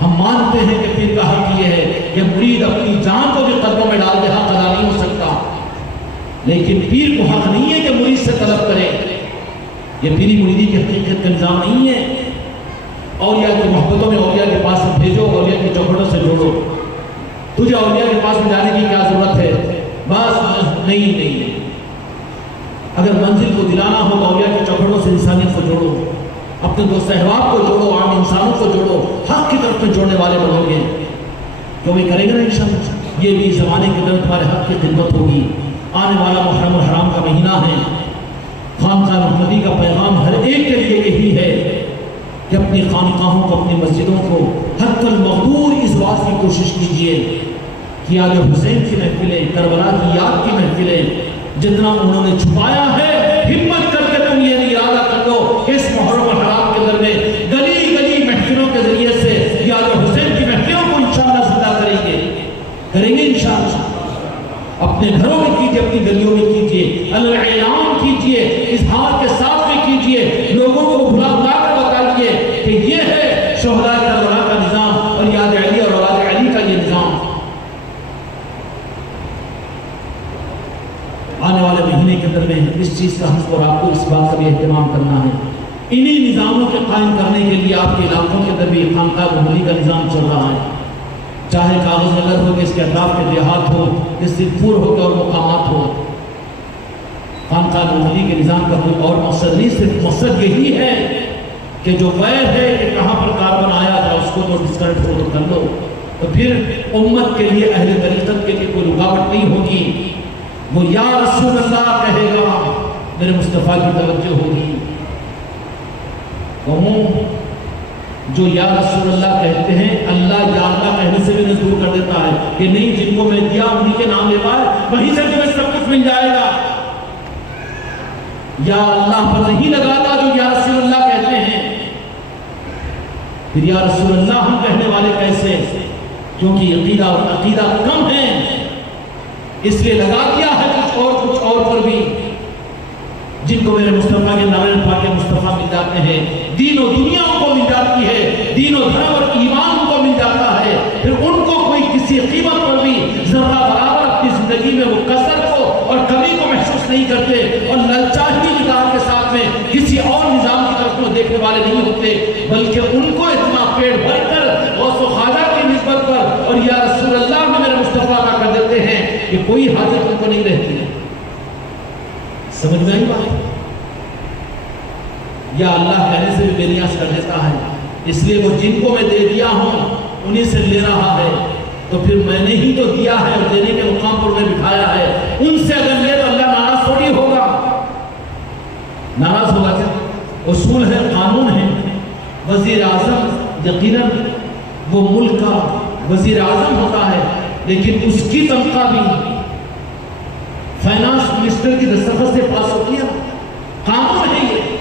ہم مانتے ہیں کہ پیر کا حق یہ ہے کہ مرید اپنی جان کو بھی قدموں میں ڈال دے، حق ادا نہیں ہو سکتا. لیکن پیر کو حق نہیں ہے کہ مرید سے طلب کرے. یہ پیری مریدی کی حقیقت کا نظام نہیں ہے. اولیاء کی محبتوں میں اولیاء کے پاس بھیجو، اولیاء کی چوکھٹوں سے جوڑو. تجھے اولیاء کے پاس میں جانے کی کیا ضرورت ہے؟ بس نہیں. اگر منزل کو دلانا ہو تو اولیاء کی چوکھٹوں سے انسانیت کو جوڑو، اپنے دوست احباب کو جوڑو، عام انسانوں کو جوڑو، حق کی طرف میں جوڑنے والے بنو گے. تو وہ کرے گا نا انشاءاللہ. یہ بھی زمانے کے اندر تمہارے حق کی خدمت ہوگی. آنے والا محرم الحرام کا مہینہ ہے. خانقاہ محمدی کا پیغام ہر ایک کے لیے یہی ہے کہ اپنی خانقاہوں کو، اپنی مسجدوں کو حق المقدور اس بات کی کوشش کیجئے کہ آل حسین کی محفلیں، کربلا کی یاد کی محفلیں جتنا انہوں نے چھپایا ہے، ہمت کر کے تم یہ ارادہ کر لو کہ اس محرم الحرام کے اندر میں گلی گلی محفلوں کے ذریعے سے آل حسین کی محفلوں کو انشاءاللہ زندہ کریں گے انشاءاللہ. اپنے گھروں میں کیجئے، اپنی گلیوں میں کیجئے، اعلان کیجئے، اظہار کے ساتھ میں کیجئے، لوگوں کو بھلا بھلا کر بتائیے کہ یہ ہے شہداء کربلا کا نظام اور یاد علی اور اولاد علی کا یہ نظام. آنے والے مہینے کے اندر میں اس چیز کا ہم کو اور آپ کو اس بات کا بھی اہتمام کرنا ہے. انہی نظاموں کے قائم کرنے کے لیے آپ کے علاقوں کے اندر بھی خانقاہ محمدی کا نظام چل رہا ہے. چاہے کاغذ نگر ہو کہ اس کے اطراف کے دیہات ہو، کہ صرف پور ہو کہ اور مقامات ہو. خانقاہ محمدی کے نظام کا کوئی اور مقصد نہیں، صرف مقصد یہی ہے کہ جو غیر ہے کہ کہاں پر کاربن آیا تھا اس کو تو ڈسکنیکٹ ہو تو کر لو. تو پھر امت کے لیے، اہل طریقت کے لیے کوئی رکاوٹ نہیں ہوگی. وہ یا رسول اللہ کہے گا، میرے مصطفیٰ کی توجہ ہوگی. کہوں جو یا رسول اللہ کہتے ہیں، اللہ یا اللہ کہنے سے بھی دور کر دیتا ہے کہ نہیں، جن کو میں دیا انہی کے نام لے پائے، وہیں سے تمہیں سب کچھ مل جائے گا. یا اللہ پر نہیں لگاتا جو یا رسول اللہ کہتے ہیں. پھر یا رسول اللہ ہم کہنے والے کیسے؟ کیونکہ عقیدہ اور عقیدہ کم ہے، اس لیے لگا دیا ہے کچھ اور پر بھی. جن کو میرے مصطفیٰ کے نام پاک مصطفیٰ مل جاتے ہیں، دین و دنیا ان کو مل جاتی ہے، دین و دھرم اور ایمان ان کو مل جاتا ہے. پھر ان کو کوئی کسی قیمت پر بھی ذرہ برابر اپنی زندگی میں وہ کثر کو اور کمی کو محسوس نہیں کرتے، اور للچاہی نگاہ کے ساتھ میں کسی اور نظام کی طرف کو دیکھنے والے نہیں ہوتے، بلکہ ان کو اتنا پیٹ بھر کر غوث و خواجہ کی نسبت پر اور یا رسول اللہ میں میرے مصطفیٰ ادا کر دیتے ہیں کہ کوئی حاجت ان کو نہیں رہتی ہے. سمجھ میں آئی بات؟ یا اللہ کہنے سے بھی بے نیاز کر دیتا ہے. اس لیے وہ جن کو میں دے دیا ہوں انہی سے لے رہا ہے. تو پھر میں نے ہی تو دیا ہے اور دینے کے مقام پر میں بٹھایا ہے. ان سے اگر لے تو اللہ ناراض تھوڑی ہوگا. ناراض ہوگا کیا؟ اصول ہے، قانون ہے. وزیر اعظم یقیناً وہ ملک کا وزیر اعظم ہوتا ہے، لیکن اس کی تنخواہ بھی فائنانس منسٹر کی دستخط سے پاس ہوتی ہے. قانون ہے یہ.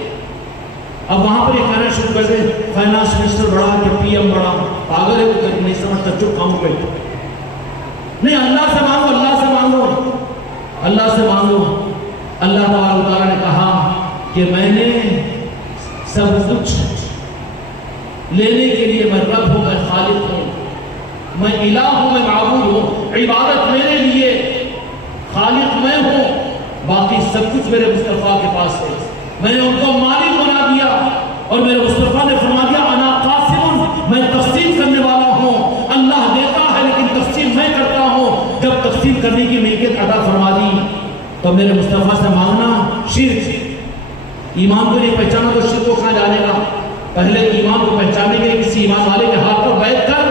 اب وہاں پر یہ کہنا شروع کر دے فائنانس منسٹر بڑا کہ پی ایم بڑا، پاگل ہے تو نہیں سمجھتا، چپ کام پہ. نہیں، اللہ سے مانگو، اللہ سے مانگو، اللہ سے مانگو. اللہ تعالیٰ نے کہا کہ میں نے سب کچھ لینے کے لیے میں رب ہوں، میں خالق ہوں، میں الہ ہوں، میں معبود ہوں. عبادت میرے لیے، خالق میں ہوں، باقی سب کچھ میرے مصطفیٰ کے پاس ہے. میں نے ان کو مالک بنا دیا اور میرے مصطفیٰ نے فرما دیا انا قاسم، میں تقسیم کرنے والا ہوں. اللہ دیتا ہے لیکن تقسیم میں کرتا ہوں. جب تقسیم کرنے کی ملکیت عطا فرما دی تو میرے مصطفیٰ سے مانگنا شرک. ایمان کو نہیں پہچانا تو شرک کو کہاں جانے گا. پہلے ایمان کو پہچانے کے لیے کسی ایمان والے کے ہاتھ پر بیٹھ کر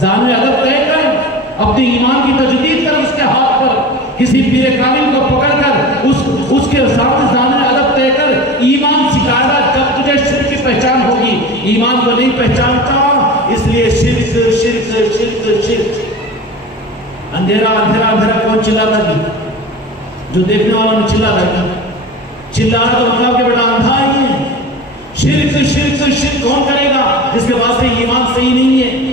زانِ ادب طے کر اپنے ایمان کی تجدید کر، اس کے ہاتھ پر کسی پیر کامل کو پکڑ کر اس کے سامنے زانِ ادب طے کر ایمان سکھائے گا. جب تجھے شرک کی پہچان ہوگی. ایمان کو نہیں پہچانتا، اس لیے شرک شرک شرک شرک. اندھیرا اندھیرا اندھیرا کون چلاتا جی؟ جو دیکھنے والوں نے چلا رہا ہے. چلانا تو مطلب کہ بیٹا اندھا ہی ہے. شرک شرک شرک کون کرے گا؟ جس کے پاس میں ایمان صحیح نہیں ہے.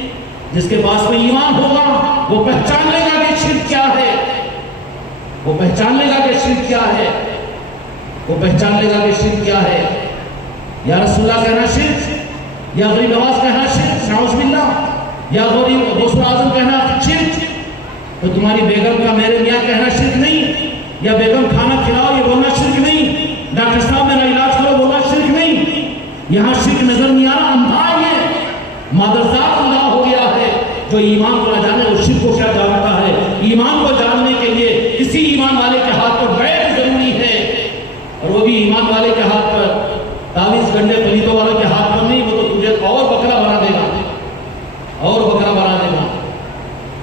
جس کے پاس میں ایمان ہوگا وہ پہچان لے گا کہ شرک کیا ہے، وہ پہچان لے گا کہ شرک کیا ہے، وہ پہچان لے گا کہ شرک کیا ہے۔ یا رسول اللہ کہنا شرک، یا غریب نواز کہنا شرک، نعوذ باللہ، یا غریب غوث اعظم کہنا شرک، تو تمہاری بیگم کا میرے میاں کہنا شرک نہیں، یا بیگم کھانا کھلاؤ یہ بولنا شرک نہیں، ڈاکٹر صاحب میرا علاج کرو بولنا شرک نہیں۔ یہاں شرک نظر نہیں آ رہا، اندھا ہے، مادرزاد اندھا ہو گیا ہے۔ جو ایمان کو نہ جانے وہ شرک کو کیا جانتا ہے۔ ایمان کو جاننے کے لیے کسی ایمان والے کے ہاتھ پر بیعت ضروری ہے، اور وہ بھی ایمان والے کے ہاتھ پر، تعویذ گنڈے پلیتوں والوں کے ہاتھ پر نہیں، وہ تو تجھے اور بکرا بنا دے گا، اور بکرا بنا دے گا،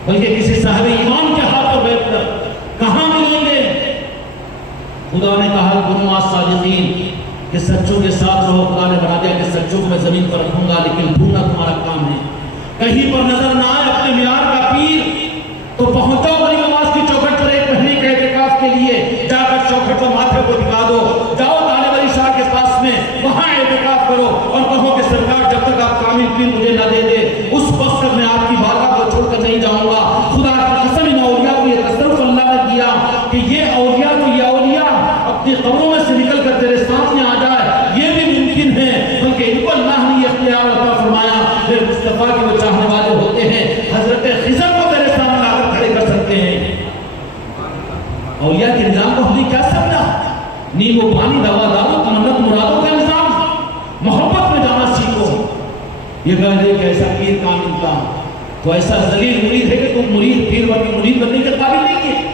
بلکہ کسی صاحب ایمان کے ہاتھ پر بیٹھ کر کہاں ملیں گے؟ خدا نے کہا کنوا صادقین، کہ سچوں کے ساتھ رہو۔ خدا نے بنا دیا کہ سچوں کو میں زمین پر رکھوں گا، لیکن ڈھونڈنا تمہارا کام ہے۔ کہیں پر نظر نہ آئے اپنے معیار کا پیر، تو پہنچو بڑی نماز کی چوکھٹ پر ایک مہینے کے اعتکاف کے لیے، جا کر چوکھٹ پر ماتھے کو دکھا دو، جاؤ طالب علی شاہ کے پاس میں، وہاں اعتکاف کرو اور کہو کہ سرکار جب تک آپ کامل پیر مجھے نہ دے دے اس وقت تک میں آپ کی بارگاہ کو چھوڑ کر نہیں جاؤں گا۔ خدا کی قسم ان اولیاء کو یہ تصرف اللہ نے کیا کہ یہ اولیاء تو یہ اولیاء اپنی قبروں میں سے نکل کر تیرے سامنے آ جائے، یہ بھی ممکن ہے، بلکہ ان کو اللہ نے یہ اختیار عطا فرمایا۔ پھر مصطفیٰ کے وہ چاہنے والے ہوتے ہیں، حضرت خضر کو تیرے سامنے لا کر کھڑے کر سکتے ہیں۔ اولیاء کے نظام کو ہم نے کیا سمجھا؟ نیم و پانی، دوا دارو، تمنت مرادوں کا نظام۔ محبت میں جانا سیکھو۔ یہ کہہ دے کہ ایسا پیر کامل کا تو ایسا ذلیل مرید ہے کہ تم پیر مرید بننے کے قابل نہیں ہے،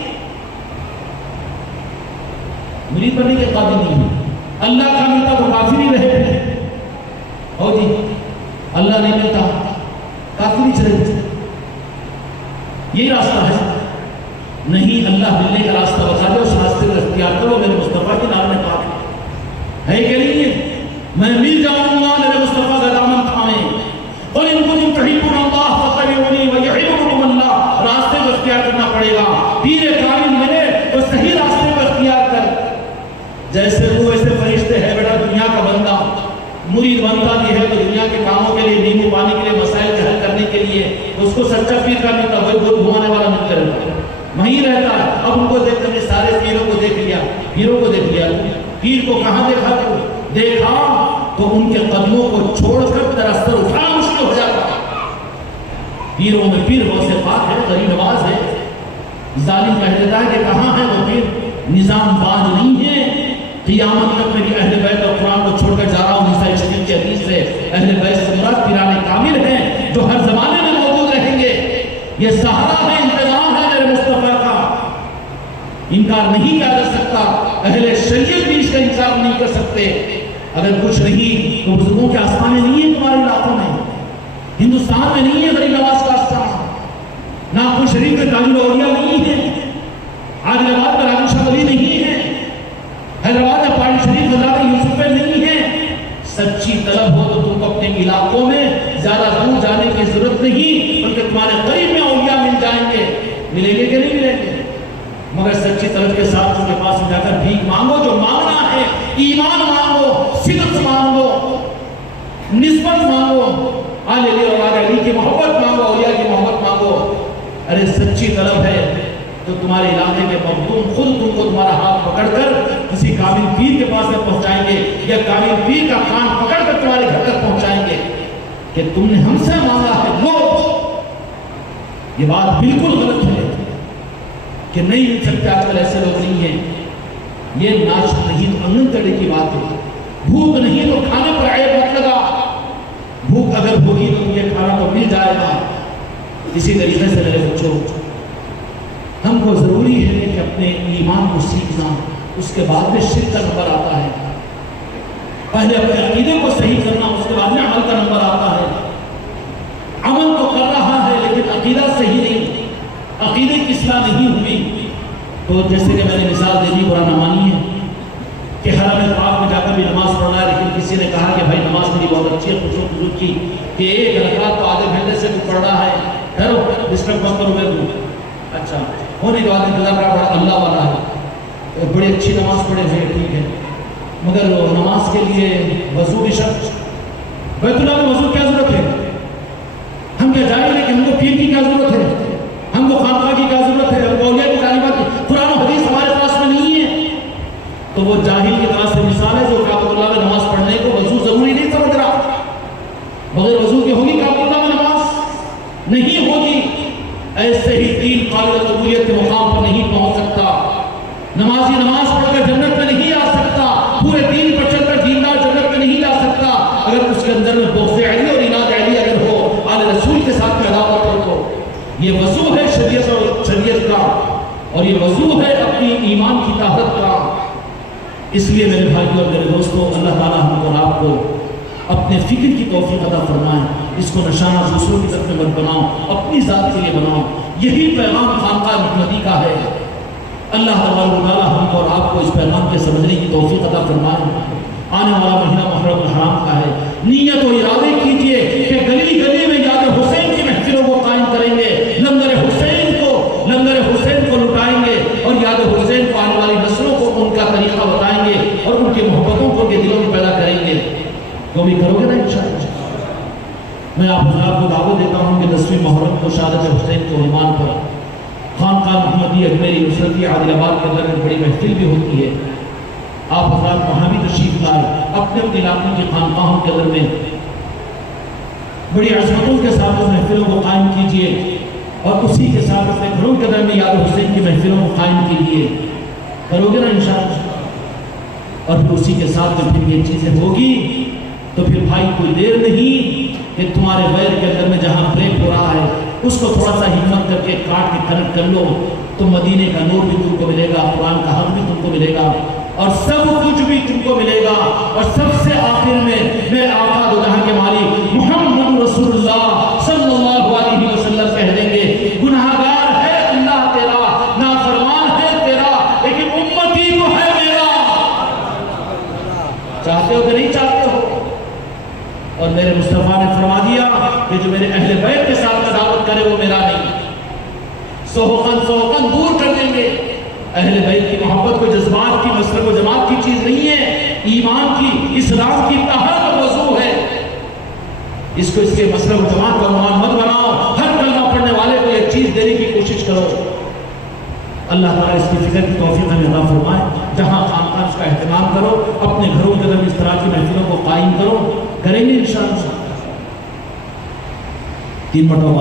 مرید بننے کے قابل نہیں ہے۔ اللہ کا ملتا تو کافر ہی رہے، اور جی اللہ نہیں ملتا کافر ہی چلے۔ یہی راستہ ہے نہیں، اللہ ملنے کا راستہ بتا دے، اس راستے کو اختیار کرو۔ میرے مصطفیٰ کی نام نے کہا ہے کہ نہیں ہے، میں مل جاؤں گا میرے مصطفیٰ کا دامن تھامے، قل ان کنتم تحبون اللہ فاتبعونی ویحببکم اللہ۔ راستے کو اختیار کرنا پڑے گا۔ پیر کامل ملے تو صحیح راستے کو اختیار کر۔ جیسے وہ ایسے فرشتے ہیں بیٹا، دنیا کا بندہ مرید بنتا بھی ہے تو دنیا کے کاموں کے لیے، نیمو پانی کے لیے، مسائل کے حل کرنے کے لیے اس کو سچا پیر کا ملتا، وہی گول گھمانے والا ملتا رہتا ہے، وہیں رہتا ہے۔ اب ان کو دیکھ کر سارے پیروں کو دیکھ لیا، پیروں کو دیکھ لیا، پیر کو کہاں دیکھا تو دیکھا تو ان کے قدموں کو چھوڑ کر تیرا سر اٹھانا مشکل ہو جاتا ہے۔ پیروں میں پیر غوث پاک ہے، غریب نواز ہے۔ ظالم کہہ دیتا ہے کہ کہاں ہے وہ پیر، نظام باز نہیں ہے۔ قیامت تک میں اہل بیت اور قرآن کو چھوڑ کر جا رہا ہوں۔ نسائی شریف کی حدیث سے اہل بیت سے مراد پیران کامل ہیں جو ہر زمانے میں موجود رہیں گے۔ یہ سہارا ہے، انتظام ہے میرے مصطفیٰ کا، انکار نہیں کیا جا سکتا۔ اہل شریعت بھی اس کا انکار نہیں کر سکتے۔ اگر کچھ نہیں تو بزرگوں کے آستانے نہیں ہیں تمہارے علاقوں میں، ہندوستان میں نہیں ہے غریب نواز کا آستانہ، ناگپور شریف میں تاج الاولیاء نہیں ہے، عادل آباد میں راجن شاہ ولی نہیں ہے، حیدرآباد میں پاڑی شریف حضرت یوسف میں نہیں ہے۔ سچی طلب ہو تو تم کو اپنے علاقوں میں زیادہ دور جانے کی ضرورت نہیں، بلکہ تمہارے قریب میں اولیاء مل جائیں گے۔ ملیں گے کہ نہیں ملیں گے؟ مگر سچی طلب کے ساتھ ان کے پاس جا کر بھیک مانگو، جو مانگنا ہے، ایمان مانگو، صدق مانگو، نسبت مانگو، آل علی اور آل علی کی محبت مانگو، اولیاء کی محبت مانگو۔ ارے سچی طلب ہے تو تمہارے علاقے کے مخدوم خود تم کو تمہارا ہاتھ پکڑ کر کسی کامل پیر کے پاس میں پہنچائیں گے، یا کامل پیر کا کان پکڑ کر تمہارے گھر تک پہنچائیں گے کہ تم نے ہم سے مانگا ہے لو۔ یہ بات بالکل غلط ہے کہ نہیں مل سکتے، آج کل ایسے لوگ نہیں ہیں۔ یہ ناچ نہیں تو انگن تڑے کی بات ہے۔ بھوک نہیں تو کھانے پر عیب مت لگا، بھوک اگر ہوگی تو تمہیں کھانا تو مل جائے گا۔ اسی طریقے سے میرے بچوں، ہم کو ضروری ہے کہ اپنے ایمان کو سیکھنا، اس کے بعد میں شرک کا نمبر آتا ہے۔ پہلے اپنے عقیدے کو صحیح کرنا، اس کے بعد میں عمل کا نمبر آتا ہے۔ عمل تو کر رہا ہے لیکن عقیدہ صحیح نہیں، عقیدے کی اصلاح نہیں ہوئی تو جیسے کہ میں نے مثال دے دی، برا نہ مانیے کہ حرم پاک میں جا کر بھی نماز پڑھنا ہے، لیکن کسی نے کہا کہ بھائی نماز میری بہت اچھی ہے، خوشو خصوص کی کہ ایک رکعت تو آدھے گھنٹے سے تو پڑھ رہا ہے، ٹھہرو ڈسٹرب مت کرو میرے کو۔ اچھا ہونے کے بعد اللہ کا بڑا اللہ والا ہے، بڑی اچھی نماز پڑھے ہوئے، ٹھیک ہے، مگر نماز کے لیے وضو بھی شرط، بیت اللہ میں وضو کیا ضرورت ہے؟ ہم کیا جائیں گے کہ ہم کو پیر کی کیا ضرورت ہے؟ ہم بغیر وضو کے ہوگی کعبۃ میں نماز؟ نہیں ہوگی۔ ایسے ہی دین قابل قبولیت کے مقام پر نہیں پہنچ سکتا۔ نمازی نماز پڑھ کر جنت میں نہیں آ سکتا، پورے دین پر چل کر دیندار جنت میں نہیں جا سکتا اگر اس کے اندر میں بغض علی اور عناد علی اگر ہو، آل رسول کے ساتھ میں عداوت ہو تو یہ وضو ہے شریعت کا، اور یہ وضو ہے اپنی ایمان کی طاقت کا۔ اس لیے میرے بھائیوں اور میرے دوستوں، اللہ تعالیٰ ہم کو اور آپ کو اپنے فکر کی توفیق عطا فرمائیں، اس کو نشانہ دوسروں کی طرف مت بناؤ، اپنی ذات کے لیے بناؤ۔ یہی پیغام خانقاہ محمدی کا ہے۔ اللہ تعالیٰ ہم کو اور آپ کو اس پیغام کے سمجھنے کی توفیق عطا فرمائیں۔ آنے والا مہینہ محرم الحرام کا ہے، نیت و ارادے کیجئے کہ گلی گلی میں یاد حسین کی محفلوں کو قائم کریں گے، لنگر حسین کو لٹائیں گے، اور یاد حسین کو آنے والی نسلوں کو ان کا طریقہ بتائیں گے، اور ان کی محبتوں کو ان کے دلوں میں پیدا کریں گے۔ تو بھی کرو گے نا انشاءاللہ؟ میں آپ حضرات کو دعوت دیتا ہوں کہ 10ویں محرم کو شہادت حسین کے عنوان پر خانقاہ محمدی اجمیری نصرتی عادل آباد کے اندر بڑی محفل بھی ہوتی ہے۔ آپ حضرات وہاں بھی تشریف لائے، اپنے اپنے علاقوں کی خانقاہوں کے اندر میں بڑی عظمتوں کے ساتھ اس محفلوں کو قائم کیجئے، اور اسی کے ساتھ اپنے گھروں کے اندر میں یاد حسین کی محفلوں کو قائم کیجئے۔ کرو گے نا انشاءاللہ؟ اور پھر اسی کے ساتھ میں پھر یہ چیزیں ہوگی تو پھر بھائی کوئی دیر نہیں کہ تمہارے غیر کے اندر میں جہاں بریک ہو رہا ہے اس کو تھوڑا سا ہمت کر کے کاٹ کے کنیکٹ کر لو، تو مدینے کا نور بھی تم کو ملے گا، قرآن کا حق بھی تم کو ملے گا، اور سب کچھ بھی تم کو ملے گا۔ اور سب سے آخر میں میرے آقا دو جہاں کے مالک محمد رسول اللہ صلی اللہ علیہ وسلم کہہ دیں گے، گناہگار ہے اللہ تیرا، نافرمان ہے تیرا، لیکن امتی تو ہے میرا۔ چاہتے ہو کہ نہیں چاہتے ہو؟ اور میرے مصطفیٰ نے فرما دیا کہ جو میرے اہل بیت کے ساتھ عداوت کرے وہ میرا نہیں، سوہن دور کر دیں گے۔ اہل بیت کی محبت کو جذبات کی، مسلک و جماعت کی چیز نہیں ہے، ایمان کی، اسلام کی طہارت موضوع ہے۔ اس کو اس کے مسلک و جماعت کا عنوان مت بناؤ، ہر کلمہ پڑھنے والے کو ایک چیز دینے کی کوشش کرو۔ اللہ تعالیٰ اس کی فکر کی توفیق ہمیں عطا فرمائے۔ جہاں خانقاہ اس کا اہتمام کرو، اپنے گھروں کے اندر اس طرح کی محفلوں کو قائم کرو، کریں گے انشاءاللہ۔ 3 مرتبہ